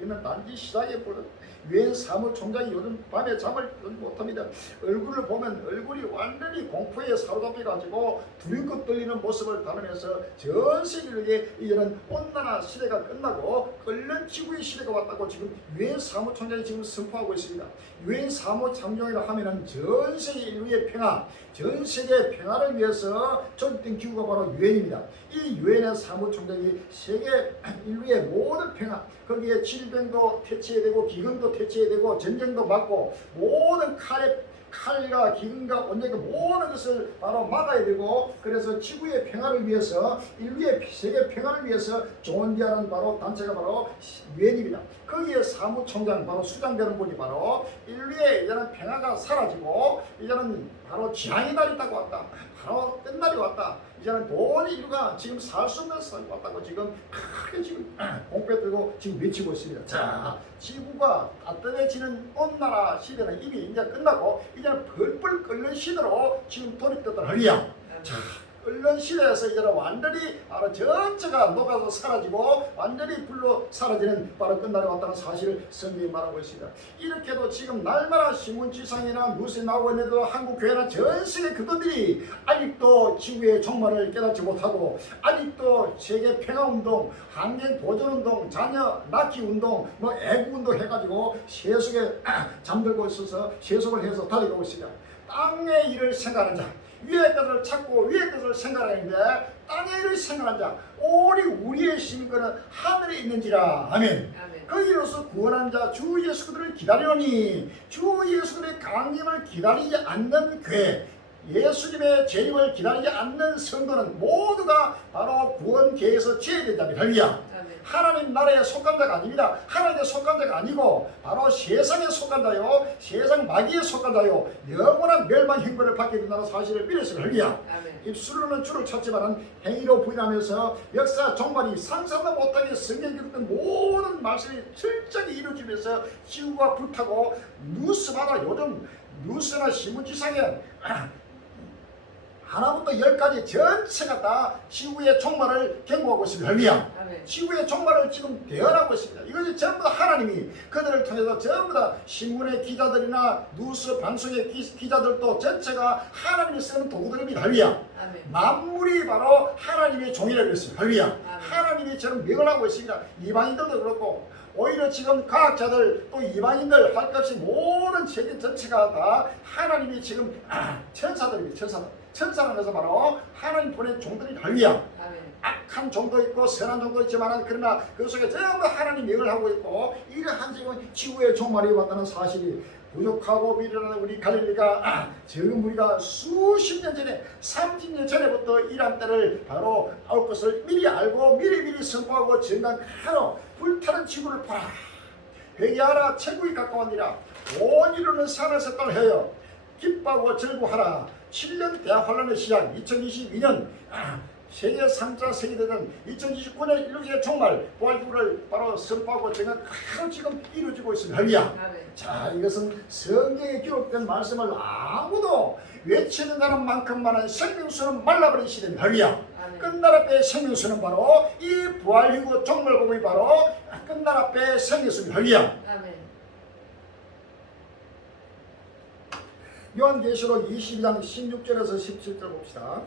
이는 단지 시작에 불과하다. 유엔 사무총장이 요즘 밤에 잠을 못합니다. 얼굴을 보면 얼굴이 완전히 공포에 사로잡혀가지고 두렵고 떨리는 모습을 담으면서 전 세계에 이제는 온난화 시대가 끝나고 끓는 지구의 시대가 왔다고 지금 유엔 사무총장이 지금 선포하고 있습니다. 유엔 사무총장이라 하면은 전 세계 인류의 평화, 전 세계 평화를 위해서 조직된 기구가 바로 유엔입니다. 이 유엔의 사무총장이 세계 인류의 모든 평화, 거기에 질병도 퇴치해야 되고 기근도 퇴치해야 되고 전쟁도 막고 모든 칼과 기근과 온전히 모든 것을 바로 막아야 되고, 그래서 지구의 평화를 위해서 인류의 세계 평화를 위해서 존재하는 바로 단체가 바로 유엔입니다. 거기에 사무총장 바로 수장되는 분이 바로 인류의 이제는 평화가 사라지고 이제는 바로 지향의 날이 있다고 왔다. 바로 끝날이 왔다. 이제는 온 인류가 지금 살 수 없는 세상이 왔다고 지금 크게 지금 공포에 들고 지금 외치고 있습니다. 자, 지구가 따뜻해지는 온난화 시대는 이미 이제 끝나고 이제는 펄펄 끓는 시대로 지금 돌입됐다 하리야. 자, 끓는 시대에서 이제는 완전히 바로 전체가 녹아서 사라지고 완전히 불로 사라지는 바로 끝날이 왔다는 사실을 성경이 말하고 있습니다. 이렇게도 지금 날마다 신문지상이나 뉴스에 나오고 있는데도 한국 교회나 전 세계 그들이 아직도 지구의 종말을 깨닫지 못하고 아직도 세계 평화운동, 환경보존운동, 자녀 낳기운동, 애국운동 해가지고 세속에 잠들고 있어서 세속을 해서 달려가고 있습니다. 땅의 일을 생각하는 자, 위의 것을 찾고 위의 것을 생각하는데 땅의 일을 생각하는 자, 오직 우리의 신권은 하늘에 있는지라. 아멘. 거기로서 구원한 자 주 예수 그리스도를 기다리노니, 주 예수 그리스도의 강림을 기다리지 않는 교회, 예수님의 재림을 기다리지 않는 성도는 모두가 바로 구원 계획에서 제외된 자입니다. 할렐루야. 하나님 나라에 속한 자가 아닙니다. 하나님에 속한 자가 아니고 바로 세상에 속한 자요, 세상 마귀에 속한 자요, 영원한 멸망 형벌을 받게 된다는 사실을 믿으시면 할렐루야. 입술로는 주를 찾지만 행위로 부인하면서 역사 종말이 상상도 못하게 성경에 기록된 모든 말씀이 철저히 이루어지면서 지구가 불타고 뉴스마다 요즘 뉴스나 신문지상에 하나부터 10까지 전체가 다 지구의 종말을 경고하고 있습니다. 할렐루야. 지구의 종말을 지금 대언하고 있습니다. 이것이 전부 다 하나님이 그들을 통해서 전부 다 신문의 기자들이나 뉴스 방송의 기자들도 전체가 하나님이 쓰는 도구들입니다. 할렐루야. 만물이 바로 하나님의 종이라고 했습니다. 할렐루야. 하나님이 저는 명을 있습니다. 이방인들도 그렇고 오히려 지금 과학자들 또 이방인들 할 것 없이 모든 세계 전체가 다 하나님이 지금 천사들입니다. 천사라면서 바로 하나님 보낸 종들이 할렐루야. 악한 종도 있고 선한 종도 있지만 그러나 그 속에 전부 하나님 명을 하고 있고 이러한 지금 지구의 종말이 왔다는 사실이 부족하고 미련한 우리 갈릴리가 지금 우리가 수십 년 전에 30년 전에부터 이란 때를 바로 올 것을 미리 알고 미리 선포하고 증강하러 불타는 지구를 보라. 회개하라. 천국이 가까웠니라. 온 인류는 산에서 떨어요. 기뻐하고 즐거워하라. 7년 대환란의 시작 2022년 세계 3차 세계대전 2029년 인류의 종말 부활주를 바로 선포하고 증강하러 지금 이루어지고 있습니다. 할렐루야. 자, 이것은 성경에 기록된 말씀을 아무도 외치는 사람만큼만한 생명수는 말라버린 시대입니다. 할렐루야. 끝날 앞에 생명수는 바로 이 부활이고 종말복음이 바로 끝날 앞에 생명수입니다. 할렐루야. 요한계시록 22장 16절에서 17절 봅시다.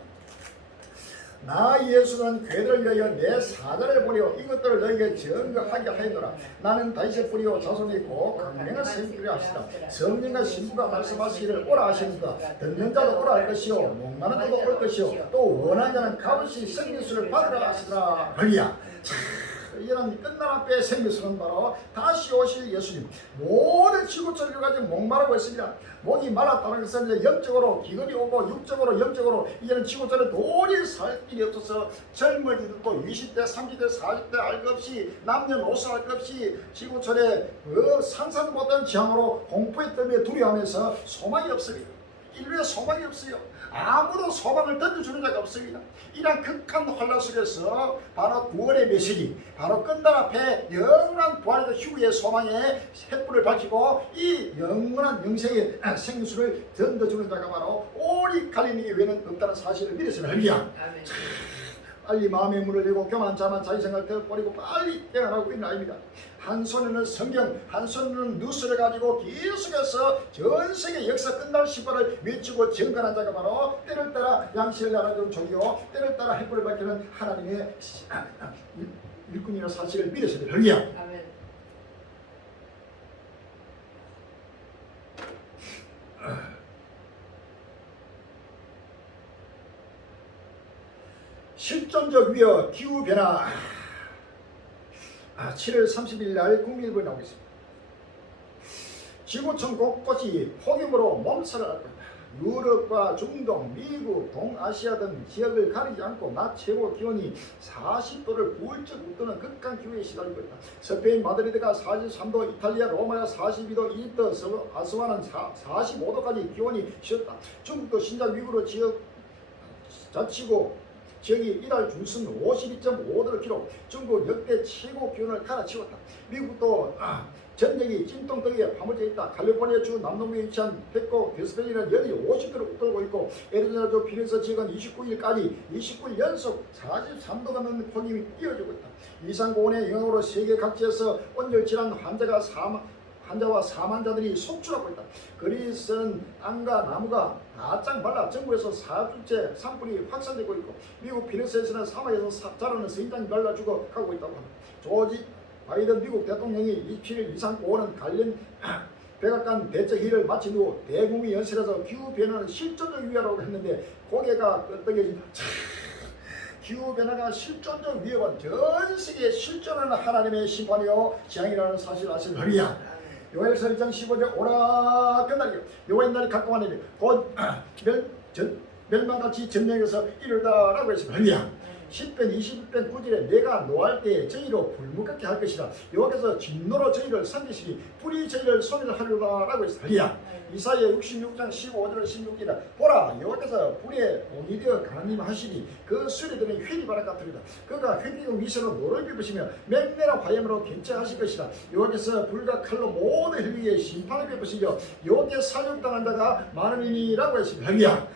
나 예수는 괴를 위하여 내 사자를 보려 이것들을 너희에게 증거하게 하였노라. 나는 다윗의 뿌리요 자손이 있고 강명한 생기를 하시다. 성령과 신부가 말씀하시기를 오라 하시니까 듣는 자도 오라 할 것이요 목마른 자도 올 것이요 또 원하는 자는 값없이 생명수를 받으라 하시더라. 할렐루야. 이런 끝날 앞에 생명수는 바로 다시 오실 예수님. 모든 지구촌을 가지고 목마르고 있습니다. 목이 말랐다는 것은 이제 영적으로 기근이 오고 육적으로 영적으로 이제는 지구촌에 도저히 살 길이 없어서 젊은이들도 20대 30대 40대 알 것 없이 남녀노소 알 것 없이 지구촌에 상상도 못한 지향으로 공포에 떨며 두려워하면서 소망이 없습니다. 인류의 소망이 없어요. 아무도 소망을 던져주는 자가 없습니다. 이러한 극한 환란 속에서 바로 구원의 메시지, 바로 끝날 앞에 영원한 부활의 휴게의 소망에 횃불을 밝히고 이 영원한 영생의 생수를 던져주는 자가 바로 오직 갈릴리 외에는 없다는 사실을 믿으시면 합니다. 아멘. 빨리 마음의 문을 열고 교만자만 자기 생각을 버리고 빨리 깨어나고 있는 아입니다. 한 손에는 성경, 한 손에는 뉴스를 가지고 계속해서 전 세계 역사 끝날 시발을 외치고 증거하는 자가 바로 때를 따라 양식을 나눠주는 종이요 때를 따라 햇불을 밝히는 하나님의 일꾼이라는 사실을 믿으셔야 돼요. 할렐루야. 아멘. 실존적 위협, 기후변화 7월 30일 날 국민일보에 나오고 있습니다. 지구촌 곳곳이 폭염으로 몸살을 앓고 있다. 유럽과 중동, 미국, 동아시아 등 지역을 가리지 않고 낮 최고 기온이 40도를 훌쩍 웃도는 극한 기후에 시달리고 있다. 스페인 마드리드가 43도, 이탈리아 로마가 42도, 이집트 아스완은 45도까지 기온이 쉬었다. 중국도 신장 위구르 지역 자치고 지역이 이달 중순 52.5도를 기록, 중국 역대 최고 기온을 갈아치웠다. 미국도 전쟁이 찜통더위에 파묻혀 있다. 캘리포니아주 남동부에 위치한 펫코 데스밸리는 연일 50도를 웃돌고 있고, 애리조나주 피닉스 지역은 29일 연속 43도가 넘는 폭염이 이어지고 있다. 이상고온의 영향으로 세계 각지에서 온열질환 환자와 사망자들이 속출하고 있다. 그리스는 땅과 나무가 바짝 말라 전국에서 4주째 산불이 확산되고 있고, 미국 피닉스에서는 사막에서 자라는 성장이 말라 죽어가고 있다고 합니다. 조지 바이든 미국 대통령이 27일 이상고온은 관련 백악관 대책회의를 마친 후 대국민 연설에서 기후변화는 실존적 위협이라고 했는데 고개가 끄덕여진다. 기후변화가 실존적 위협은 전 세계에 실존하는 하나님의 심판이요 재앙이라는 사실을 아시는 거리야. 요엘서 1장 15절 오라 끝날이요 여호와의 날이 가까운 일이 곧 멸망같이 전쟁에서 이르다라고 했습니다. 할렐루야. 10편 20편 9절에 내가 노할 때에 저희로 불묵같게 할 것이라 여호와께서 진노로 저희를 섬기시니 불이 저희를 소멸하리라고 했습니다. 할렐루야. 이사야 66장 15절 16절에 보라 여호와께서 불에 온이 되어 가나님 하시니 그 수레들은 회리바람 같으리다. 그가 회비고 미세로 노를 베푸시며 맹렬한 화염으로 견제하실 것이라. 여호와께서 불과 칼로 모든 혈 위에 심판을 베푸시며 여호와께 살육당한 자가 많으니라고 했습니다. 할렐루야.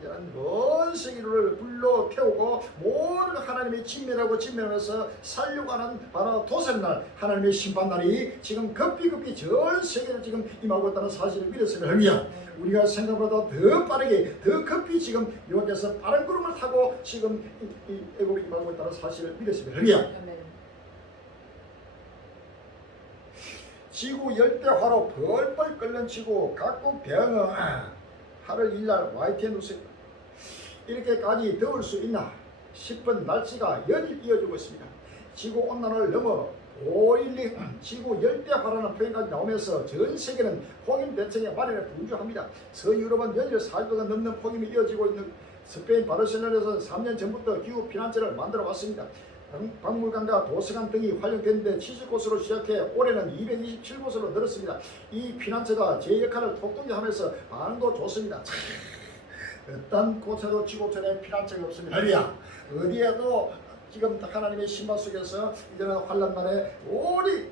이런 먼 세계를 불러 태우고 모든 하나님의 진멸하면서 살려고 하는 바로 도살날 하나님의 심판날이 지금 급히 전 세계를 지금 임하고 있다는 사실을 믿었으면 합니다. 우리가 생각보다 더 빠르게 더 급히 지금 여호와께서 빠른 구름을 타고 지금 이 애굽에 임하고 있다는 사실을 믿었으면 합니다. 지구 열대화로 벌벌 끓는 지구 각국 대응은 8월 1일 YTN 뉴스입니다. 이렇게까지 더울 수 있나 싶은 날씨가 연일 이어지고 있습니다. 지구온난화를 넘어 5.12 지구 열대화라는 표현까지 나오면서 전 세계는 폭염 대책의 마련에 분주합니다. 서유럽은 연일 40도가 넘는 폭염이 이어지고 있는 스페인 바르셀로나에서 3년 전부터 기후 피난처를 만들어 왔습니다. 박물관과 도서관 등이 활용됐는데 70곳으로 시작해 올해는 227곳으로 늘었습니다. 이 피난처가 제 역할을 톡톡히 하면서 반응도 좋습니다. 어떤 곳에도 지구촌에 피난처가 없습니다. 할렐루야. 어디에도 지금 하나님의 신발 속에서 이제는 환란날에 우리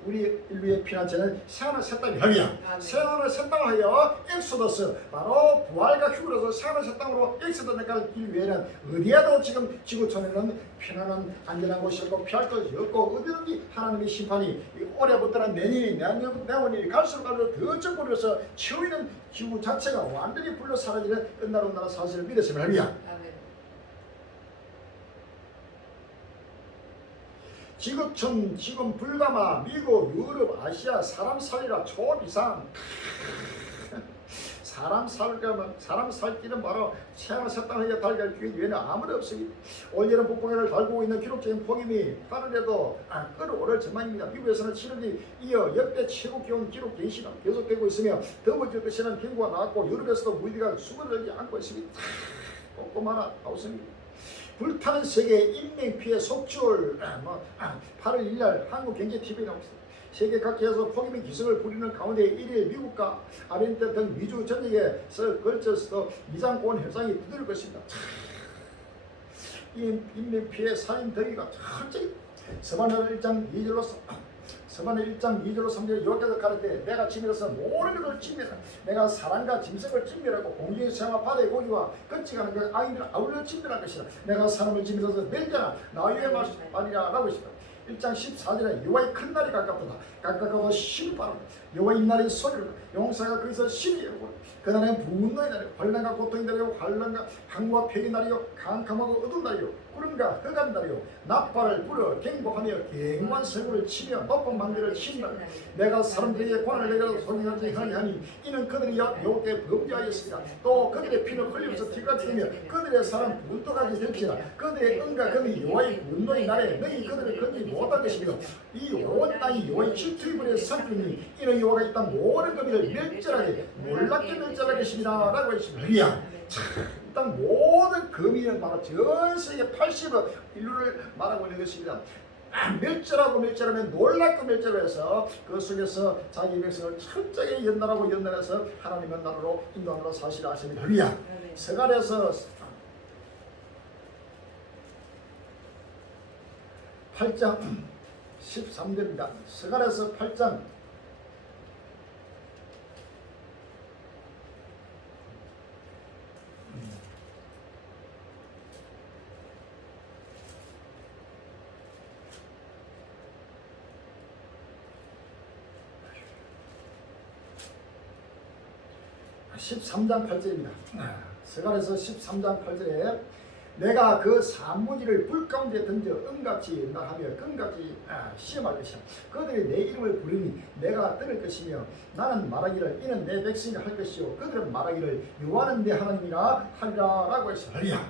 인류의 피난처는 새하늘 새 땅이 할렐루야. 새하늘 새 땅하여 엑소더스 바로 부활과 휴거로서 새하늘 새 땅으로 엑소더스 가기 위해는 어디에도 지금 지구촌에는 편안한 안전한 곳이 없고 피할 것이 없고 어디든지 하나님의 심판이 올해부터는 내년이 갈수록 더 적고려서 치우이는 지구 자체가 완전히 불러 사라지는 끝나는 사실을 믿으시면 할렐루야. 지구촌 지금 불가마 미국 유럽 아시아 사람 살리라 초비상 사람 살 길은 바로 새하늘 새 땅에 달갈 기회 외에는 아무도 없습니다. 올여름 북풍해를 달고 있는 기록적인 폭염이 8월에도 끌어오를 전망입니다. 미국에서는 7월이 이어 역대 최고 기온 기록 계시가 계속되고 있으며 더워질 것이라는 경고가 나왔고 유럽에서도 무더위가 수그러들지 않고 있습니다. 꼼꼼하나 나왔습니다. 불타는 세계 인명 피해 속출 8월 1일 한국경제TV에 나옵니다. 세계 각지에서 폭염이 기승을 부리는 가운데 1일 미국과 아르헨티나 등 미주 전역에서 걸쳐서 이상고온 현상이 두드릴 것입니다. 이 인명 피해 살인 덩이가 철저히 서반을 1장 2절로 서반을 1장 2절로 3절 이렇게도 가르되 내가 진멸해서 모든 것을 진멸하 내가 사람과 짐승을 진멸하고 공중의 새와 바다의 고기와 거치가는 그 아이들을 아울러 진멸할 것이다. 내가 사람을 진멸해서 멸자나 나의 말이라 라고 했습니다. 1장 14절에 여호와의 큰 날이 가깝도다. 가까워도 심히 빠르다. 여호와의 날이 소리로다. 용사가 거기서 심히 이르고 그날은 분노의 날이요 환난과 고통의 날이요 환난과 항과 폐의 날이요 캄캄하고 어두운 날이요 구름과 흑암 날이요 나팔을 불어 경고하며 갱고한 설구를 치며 높은 망대를 친다. 내가 사람들에게 권한을 내려 소리하지 하니 이는 그들이 여호와께 범죄하였습니다. 또 그들의 피는 흘리면서 피가 튀며 그들의 사람 분도가게 될지라. 그들의 은과 금이 여호와의 분노의 날에 너희 그들을 건지 못할 것이며 이 온 땅이 여호와의 질투의 불에 삼키니 이는 여호와가 이 땅 모든 거미를 멸절하게 놀랍게 멸절할 것입니다 라고 했습니다. 이 땅 모든 거미는 바로 전 세계 80억 인류를 말하고 있는 것입니다. 멸절하면 놀랍고 멸절해서 그 속에서 자기 백성을 철저히 연단해서 하나님의 나라로 인도하는 사실을 아십니다. 서갈에서 8장 13절입니다. 서갈에서 8장 13장 8절입니다. 서갈에서 13장 8절에 내가 그 산무지를 불 가운데 던져 은같이 나하며 금같이 시험할 것이야. 그들이 내 이름을 부르니 내가 들을 것이며 나는 말하기를 이는 내 백성이 할 것이요 그들은 말하기를 여호와는 내 하나님이라 하리라 라고 했습니다.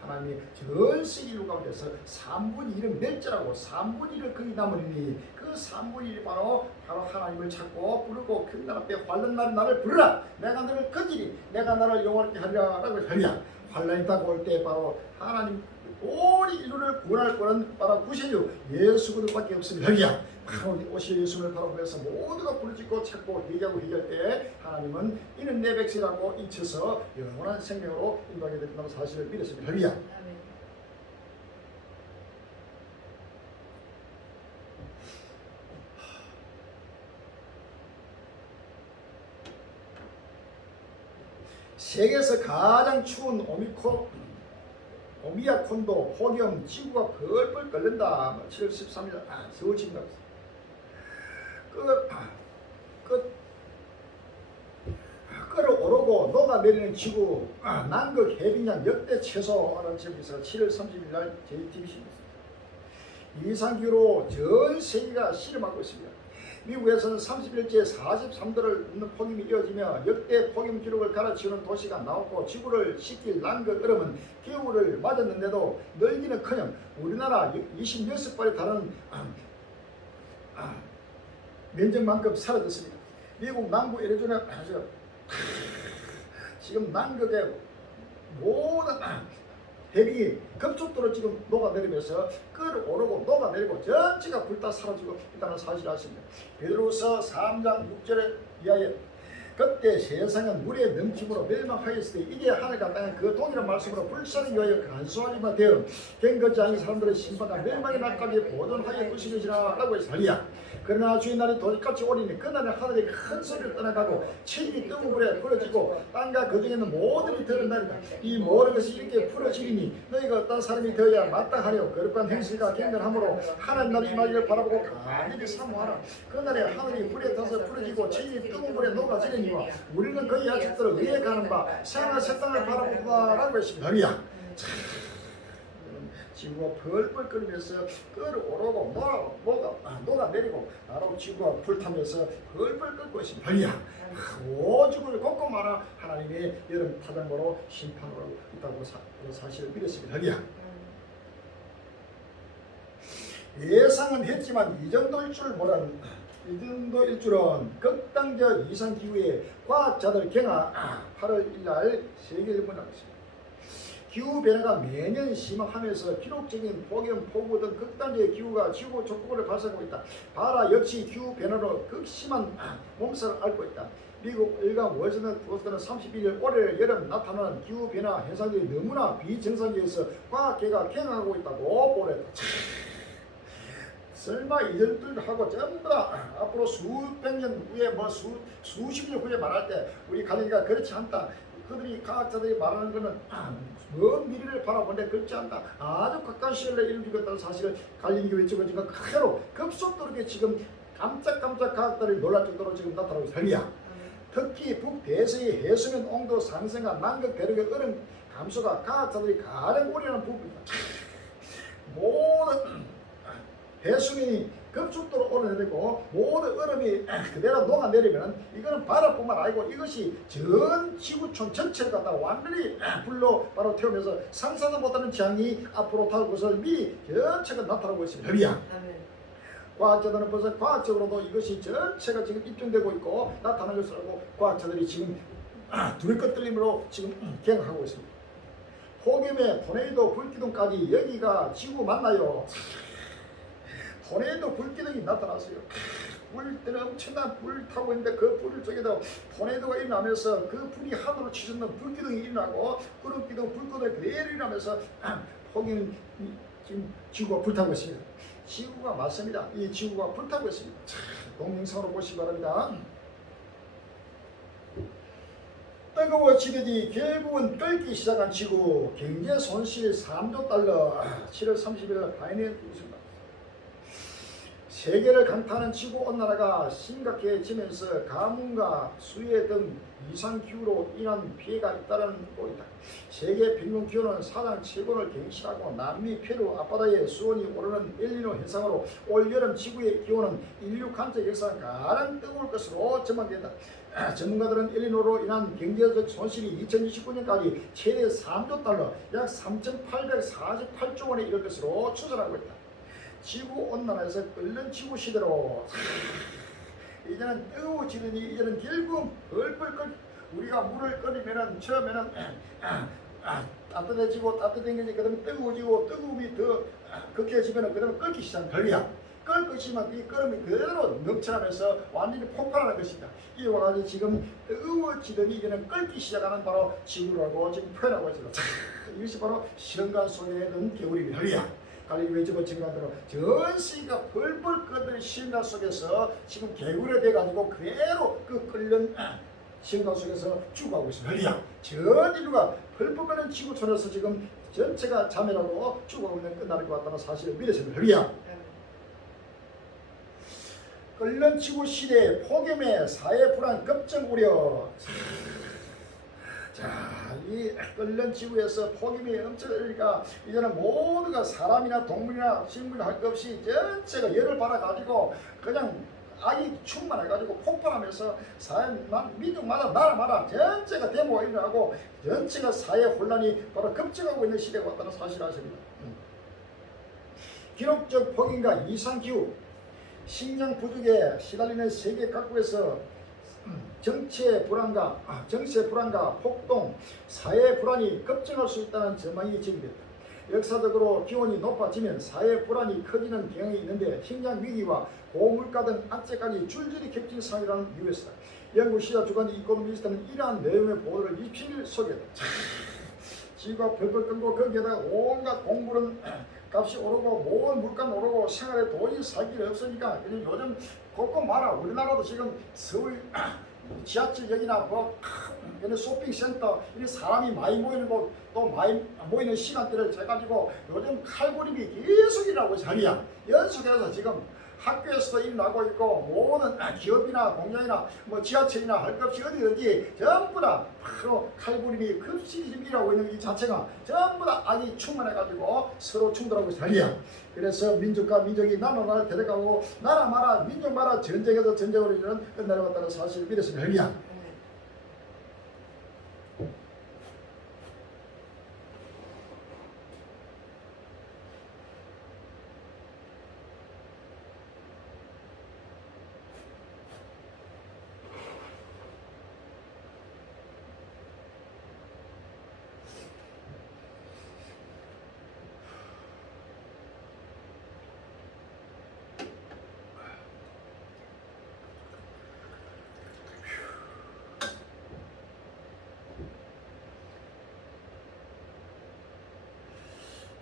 하나님이 전 세계 인류 가운데서 3분의 1은 멸절하고 3분의 1을 거기 남으니 그 3분의 1이 바로 하나님을 찾고 부르고 그 날 앞에 환난 나를 부르라. 내가 너를 건지리 내가 나를 영원하게 하리라 라고 했습니다. 환난이 다가올 때 바로 하나님 온 인류를 구원할 거는 바로 구세주 예수 그리스도밖에 없습니다. 바로 오실 예수를 바라보면서 모두가 부르짖고 찾고 회개하고 회개할 때 하나님은 이는 내 백성이라고 잊혀서 영원한 생명으로 인도하게 된다는 사실을 믿었습니다. 세계에서 가장 추운 오미야콘도 폭염 지구가 펄펄 끓는다. 7월 13일 서울 침략 끓어오르고 녹아내리는 지구 남극 해빙량 역대 최소라는 제목에서 7월 30일 날 JTBC입니다. 이상기후로 전 세계가 실험하고 있습니다. 미국에서는 30일째 43도를 넘는 폭염이 이어지며 역대 폭염 기록을 갈아치우는 도시가 나왔고 지구를 식힐 남극 얼음은 겨울을 맞았는데도 늘기는커녕 우리나라 26발에 달하는 면적만큼 사라졌습니다. 미국 남부 애리조나 지금 남극의 모든 해빙이 급속도로 지금 녹아내리면서 끓어오르고 녹아내리고 전체가 불타 사라지고 있다는 사실을 아십니다. 베드로후서 3장 6절에 이하에 그때 세상은 물에 넘침으로 멸망하였을 때 이제 하늘과 땅은 그 동일한 말씀으로 불쌍히 위하여 간수하리만 되어 경건치 않은 사람들의 심판과 멸망의 날까지 보존하여 두시리라 라고 했습니다. 그러나 주의 날이 도적같이 오리니 그날에 하늘이 큰 소리를 떠나가고 천이 뜨거운 불에 부러지고 땅과 그 중에 있는 모든이 드러난다. 이 모든 것이 이렇게 풀어지리니 너희가 어떤 사람이 되어야 마땅하려 거룩한 행실과 경건함으로 하나님 나라의 임하기를 바라보고 간절히 사모하라. 그날에 하늘이 불에 타서 풀어지고 천이 뜨거운 불에 녹아지리니와 우리는 그의 약속대로 위에 가는 바 새하늘 새 땅을 바라보다 라고 했습니다. 지구가 펄펄 끓으면서 끓어오르고 녹아내리고 바로 지구가 불타면서 펄펄 끓고 있습니다. 오죽을 걷고 말아 하나님의 여름 타장으로 심판으로 있다고 사실을 믿었습니다. 예상은 했지만 이 정도일 줄은 극단적 이상기후에 과학자들 경하 8월 1일 세계일보에 나왔습니다. 기후 변화가 매년 심화하면서 기록적인 폭염, 폭우 등 극단적인 기후가 지구 촉구를 발생하고 있다. 바라 역시 기후 변화로 극심한 몸살을 앓고 있다. 미국 일간 워싱턴 포스트는 31일 올해 여름 나타나는 기후 변화 현상들이 너무나 비정상적이어서 과학계가 경악하고 있다고 보냈다. 설마 이들하고 전부 다 앞으로 수백 년 후에 수십 년 후에 말할 때 우리 갈릴리가 그렇지 않다. 그들이 과학자들이 말하는 것은 먼 미래를 바라보는데 그렇지 않다. 아주 가까운 시일에 이루어지겠다는 사실을 갈릴리 교회 쪽은 지금 그대로 급속도로 지금 깜짝깜짝 과학자들이 놀랄 정도로 지금 나타나고 있습니다. 특히 북대서의 해수면 온도 상승과 남극 대륙의 얼음 감소가 과학자들이 가장 우려하는 부분이다. 모든 해수면이 급속도로 오르내리고 모든 얼음이 그대로 녹아내리면 이거는 바다뿐만 아니고 이것이 전 지구촌 전체를 갖다 완전히 불로 바로 태우면서 상상도 못하는 재앙이 앞으로 다가올 것을 미리 전체가 나타나고 있습니다. 과학자들은 벌써 과학적으로도 이것이 전체가 지금 입증되고 있고 나타나는 것을 알고 과학자들이 지금 둘것 떨림으로 지금 경각하고 있습니다. 폭염에 토네이도 불기둥까지 여기가 지구 맞나요? 토네이도 불기둥이 나타났어요. 불때는 엄청난 불을 타고 있는데 그 불 속에도 토네이도가 일어나면서 그 불이 하늘로 치솟는 불기둥이 일어나고 구름기둥 불꽃을 그대로 일어나면서 폭염 지금 지구가 불타고 있습니다. 지구가 맞습니다. 이 지구가 불타고 있습니다. 동영상으로 보시기 바랍니다. 뜨거워지더니 결국은 끓기 시작한 지구 경제 손실 3조 달러 7월 30일 바이낸스 뉴스입니다. 세계를 강타하는 지구 온난화가 심각해지면서 가뭄과 수해 등 이상기후로 인한 피해가 잇따르는 꼴이다. 세계 평균 기온은 사상 최고를 경신하고 남미 페루 앞바다의 수온이 오르는 엘니노 현상으로 올여름 지구의 기온은 인류 관측 역사상 가장 뜨거울 것으로 전망된다. 전문가들은 엘니노로 인한 경제적 손실이 2029년까지 최대 3조 달러 약 3,848조 원에 이를 것으로 추산하고 있다. 지구온난화에서 끓는 지구 시대로 이제는 뜨거워지더니 이제는 결국 벌벌 끓 우리가 물을 끓이면은 처음에는 따뜻해지고 따뜻한 게 그다음에 뜨거워지고 뜨거움이 더 극해지면은 그다음에 끓기 시작하는 거야. 끓 것이면 이 끓음이 그대로 넘쳐나면서 완전히 폭발하는 것입니다. 이와 같이 지금 뜨거워지더니 이제는 끓기 시작하는 바로 지구라고 지금 표현하고 있습니다. 이것이 바로 시험관 속에 있는 겨울입니다. 갈릴리 외적을 증거한대로 전 세계가 벌벌 끓는 시험관 속에서 지금 개구리 돼가지고 그대로 그 끓는 시험관 속에서 죽어가고 있습니다. 전 인류가 벌벌 끓는 지구촌에서 지금 전체가 자멸하고 죽어가고 있는 끝나는 것 같다는 사실을 믿으십니다. 끓는 지구 시대에 폭염에 사회 불안 급증 우려. 자, 이 끓는 지구에서 폭염이 엄청나니까 이제는 모두가 사람이나 동물이나 식물이나 할 것 없이 전체가 열을 받아가지고 그냥 악이 충만해가지고 폭발하면서 민족마다 나라마다 전체가 데모가 일어나고 전체가 사회 혼란이 바로 급증하고 있는 시대가 왔다는 사실을 아십니다. 기록적 폭염과 이상기후, 식량 부족에 시달리는 세계 각국에서 정세 불안과 폭동, 사회 불안이 급증할 수 있다는 전망이 제기됐다. 역사적으로 기온이 높아지면 사회 불안이 커지는 경향이 있는데 식량 위기와 고물가 등 악재까지 줄줄이 겹친 상황이라는 이유였다. 영국 시사 주간 이코노미스트는 이러한 내용의 보도를 27일 소개했다. 지구가 벌벌 끓고 거기에다가 온갖 동물은 값이 오르고 모든 물가는 오르고 생활에 도저히 살 길이 없으니까 요즘 곳곳 말아 우리나라도 지금 서울 지하철역이나 쇼핑센터 이 사람이 많이 모이는 곳 또 많이 모이는 시간대를 재가지고 요즘 칼부림이 계속 일어나고 있어요. 연속해서 지금 학교에서도 일어나고 있고 모든 기업이나 공장이나 지하철이나 할 것 없이 어디든지 전부 다 바로 칼부림이 급식이 일어나고 있는 이 자체가 전부 다 악이 충만해가지고 서로 충돌하고 있어요. 그래서 민족과 민족이 나라를 데려가고 나라마다 민족마다 전쟁에서 전쟁으로 이르는 끝날이 왔다는 사실을 믿었습니다.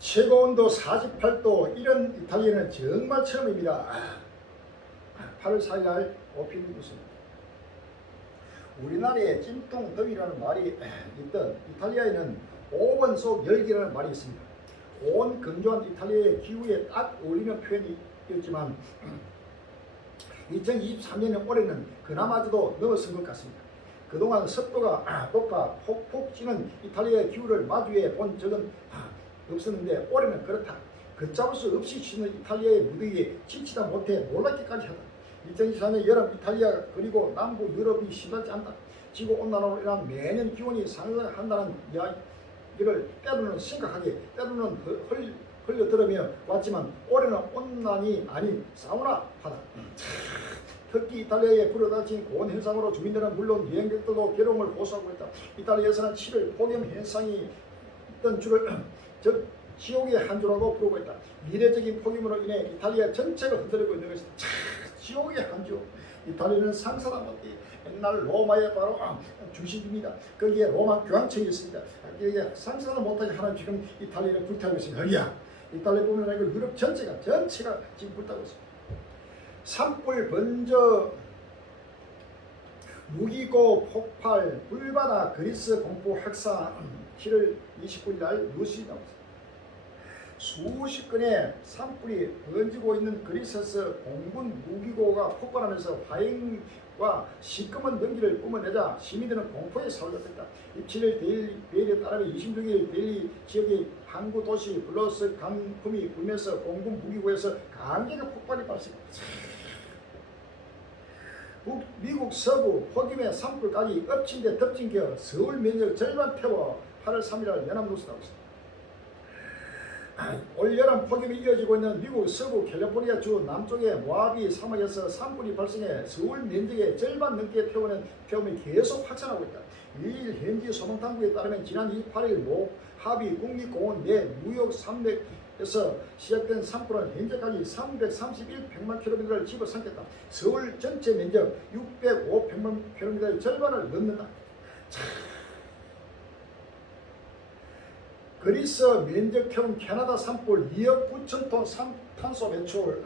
최고 온도 48도, 이런 이탈리아는 정말 처음입니다. 8월 4일 날 오피니 뉴스입니다. 우리나라에 찜통 더위라는 말이 있던 이탈리아에는 오븐 속 열기라는 말이 있습니다. 온 건조한 이탈리아의 기후에 딱 어울리는 표현이었지만 2023년 올해는 그나마도 넘어선 것 같습니다. 그동안 습도가 높아 폭폭 찌는 이탈리아의 기후를 마주해 본 적은 없었는데 올해는 그렇다. 걷잡을 수 없이 치는 이탈리아의 무더위에 지치다 못해 놀랍기까지 하다. 2024년 여름 이탈리아 그리고 남부 유럽이 심상치 않다. 지구온난화로 인한 매년 기온이 상승한다는 이야기를 때로는 심각하게 때로는 흘려들으며 왔지만 올해는 온난이 아닌 사우나파다. 특히 이탈리아에 불어닥친 고온 현상으로 주민들은 물론 여행객들도 괴로움을 호소하고 있다. 이탈리아에서는 7월 폭염 현상이 있던 주를 즉 지옥의 한 주라고 부르고 있다. 미래적인 폭염으로 인해 이탈리아 전체가 흔들리고 있는 것이다. 지옥의 한 주. 이탈리아는 상상도 못해 옛날 로마의 바로 중심입니다. 거기에 로마 교황청이 있습니다. 거기에 상상도 못하게 하는 지금 이탈리아를 불타고 있습니다. 여기야. 이탈리아 보면 이거 유럽 전체가 지금 불타고 있습니다. 산불 번져 무기고 폭발 불바다 그리스 공포 확산 7월 29일 날 뉴스에 나왔습니다. 수십 건의 산불이 번지고 있는 그리스에서 공군 무기고가 폭발하면서 화행과 시커먼 연기를 뿜어내자 시민들은 공포에 사로잡혔다. 27일 데일리에 따르면 26일 데일리 지역의 항구 도시 블러스 강풍이 불면서 공군 무기고에서 강력한 폭발이 발생했다. 미국 서부 폭염의 산불까지 엎친 데 덮친 겨 서울 면적 절반 태워 8월 3일 연합뉴스 나왔습니다. 올여름 폭염이 이어지고 있는 미국 서부 캘리포니아 주 남쪽의 모하비 사막에서 산불이 발생해 서울 면적의 절반 넘게 태우면 계속 확산하고 있다. 이일 현지 소방당국에 따르면 지난 28일 모하비 국립공원 내 뉴욕 산맥에서 시작된 산불은 현재까지 331평만 킬로미터를 집어삼켰다. 서울 전체 면적 605평만 킬로미터의 절반을 넘는다. 그리스 면적 태운 캐나다 산불 2억 9천 톤 탄소 배출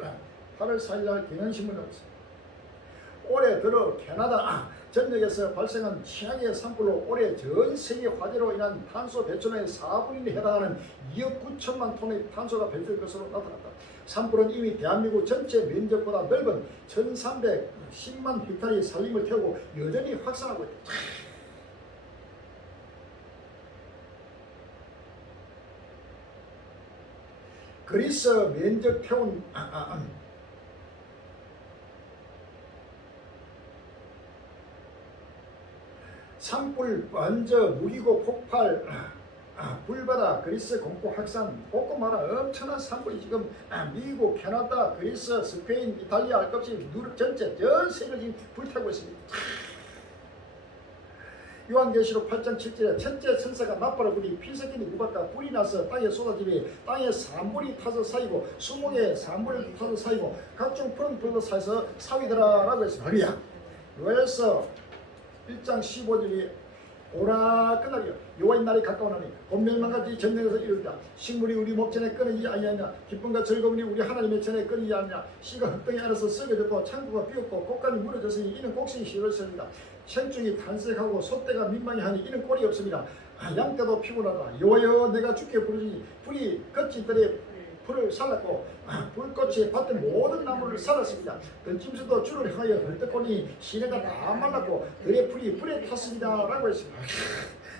8월 4일 날 경향신문에 나왔습니다. 올해 들어 캐나다 전역에서 발생한 최악의 산불로 올해 전 세계 화재로 인한 탄소 배출량의 4분에 해당하는 2억 9천만 톤의 탄소가 배출될 것으로 나타났다. 산불은 이미 대한민국 전체 면적보다 넓은 1310만 헥타르의 산림을 태우고 여전히 확산하고 있다. 그리스 면적 태운 산불 번져 무기고 폭발 불바다 그리스 공포 확산 복고 마라 엄청난 산불이 지금 미국, 캐나다, 그리스, 스페인, 이탈리아 할 것 없이 유럽 전체 전 세계를 지금 불타고 있습니다. 요한계시록 8장 7절에 첫째 천사가 나팔을 불이 피섞이는 우박과 불이 나서 땅에 쏟아지며 땅에 산불이 타서 쌓이고 수목에 산불이 타서 쌓이고 각종 푸른 불도 쌓여서 사위더라라고 했습니다. 할렐루야. 요에서 1장 15절이 오라 끝나기요. 여호와의 날이 가까우나니 온 멸망같이 전쟁에서 이르리라. 식물이 우리 목전에 끊이지 아니하냐. 기쁨과 즐거움이 우리 하나님의 전에 끊이지 않느냐. 씨가 흙덩이 안에서 썩어졌고 창고가 비었고 꽃간이 무너졌으니 이는 곡식이 싫었습니다. 생축이 탄색하고 소떼가 민망해하니 이는 꼴이 없습니다. 양떼도 피곤하다. 여호와여 내가 주께 부르니 불이 거친 들에 불을 살랐고 불꽃이 밭의 모든 나무를 살랐습니다. 던짐수도 주를 향하여 헐떡거니 시내가 다 말랐고 들의 풀이 불에 탔습니다 라고 했습니다.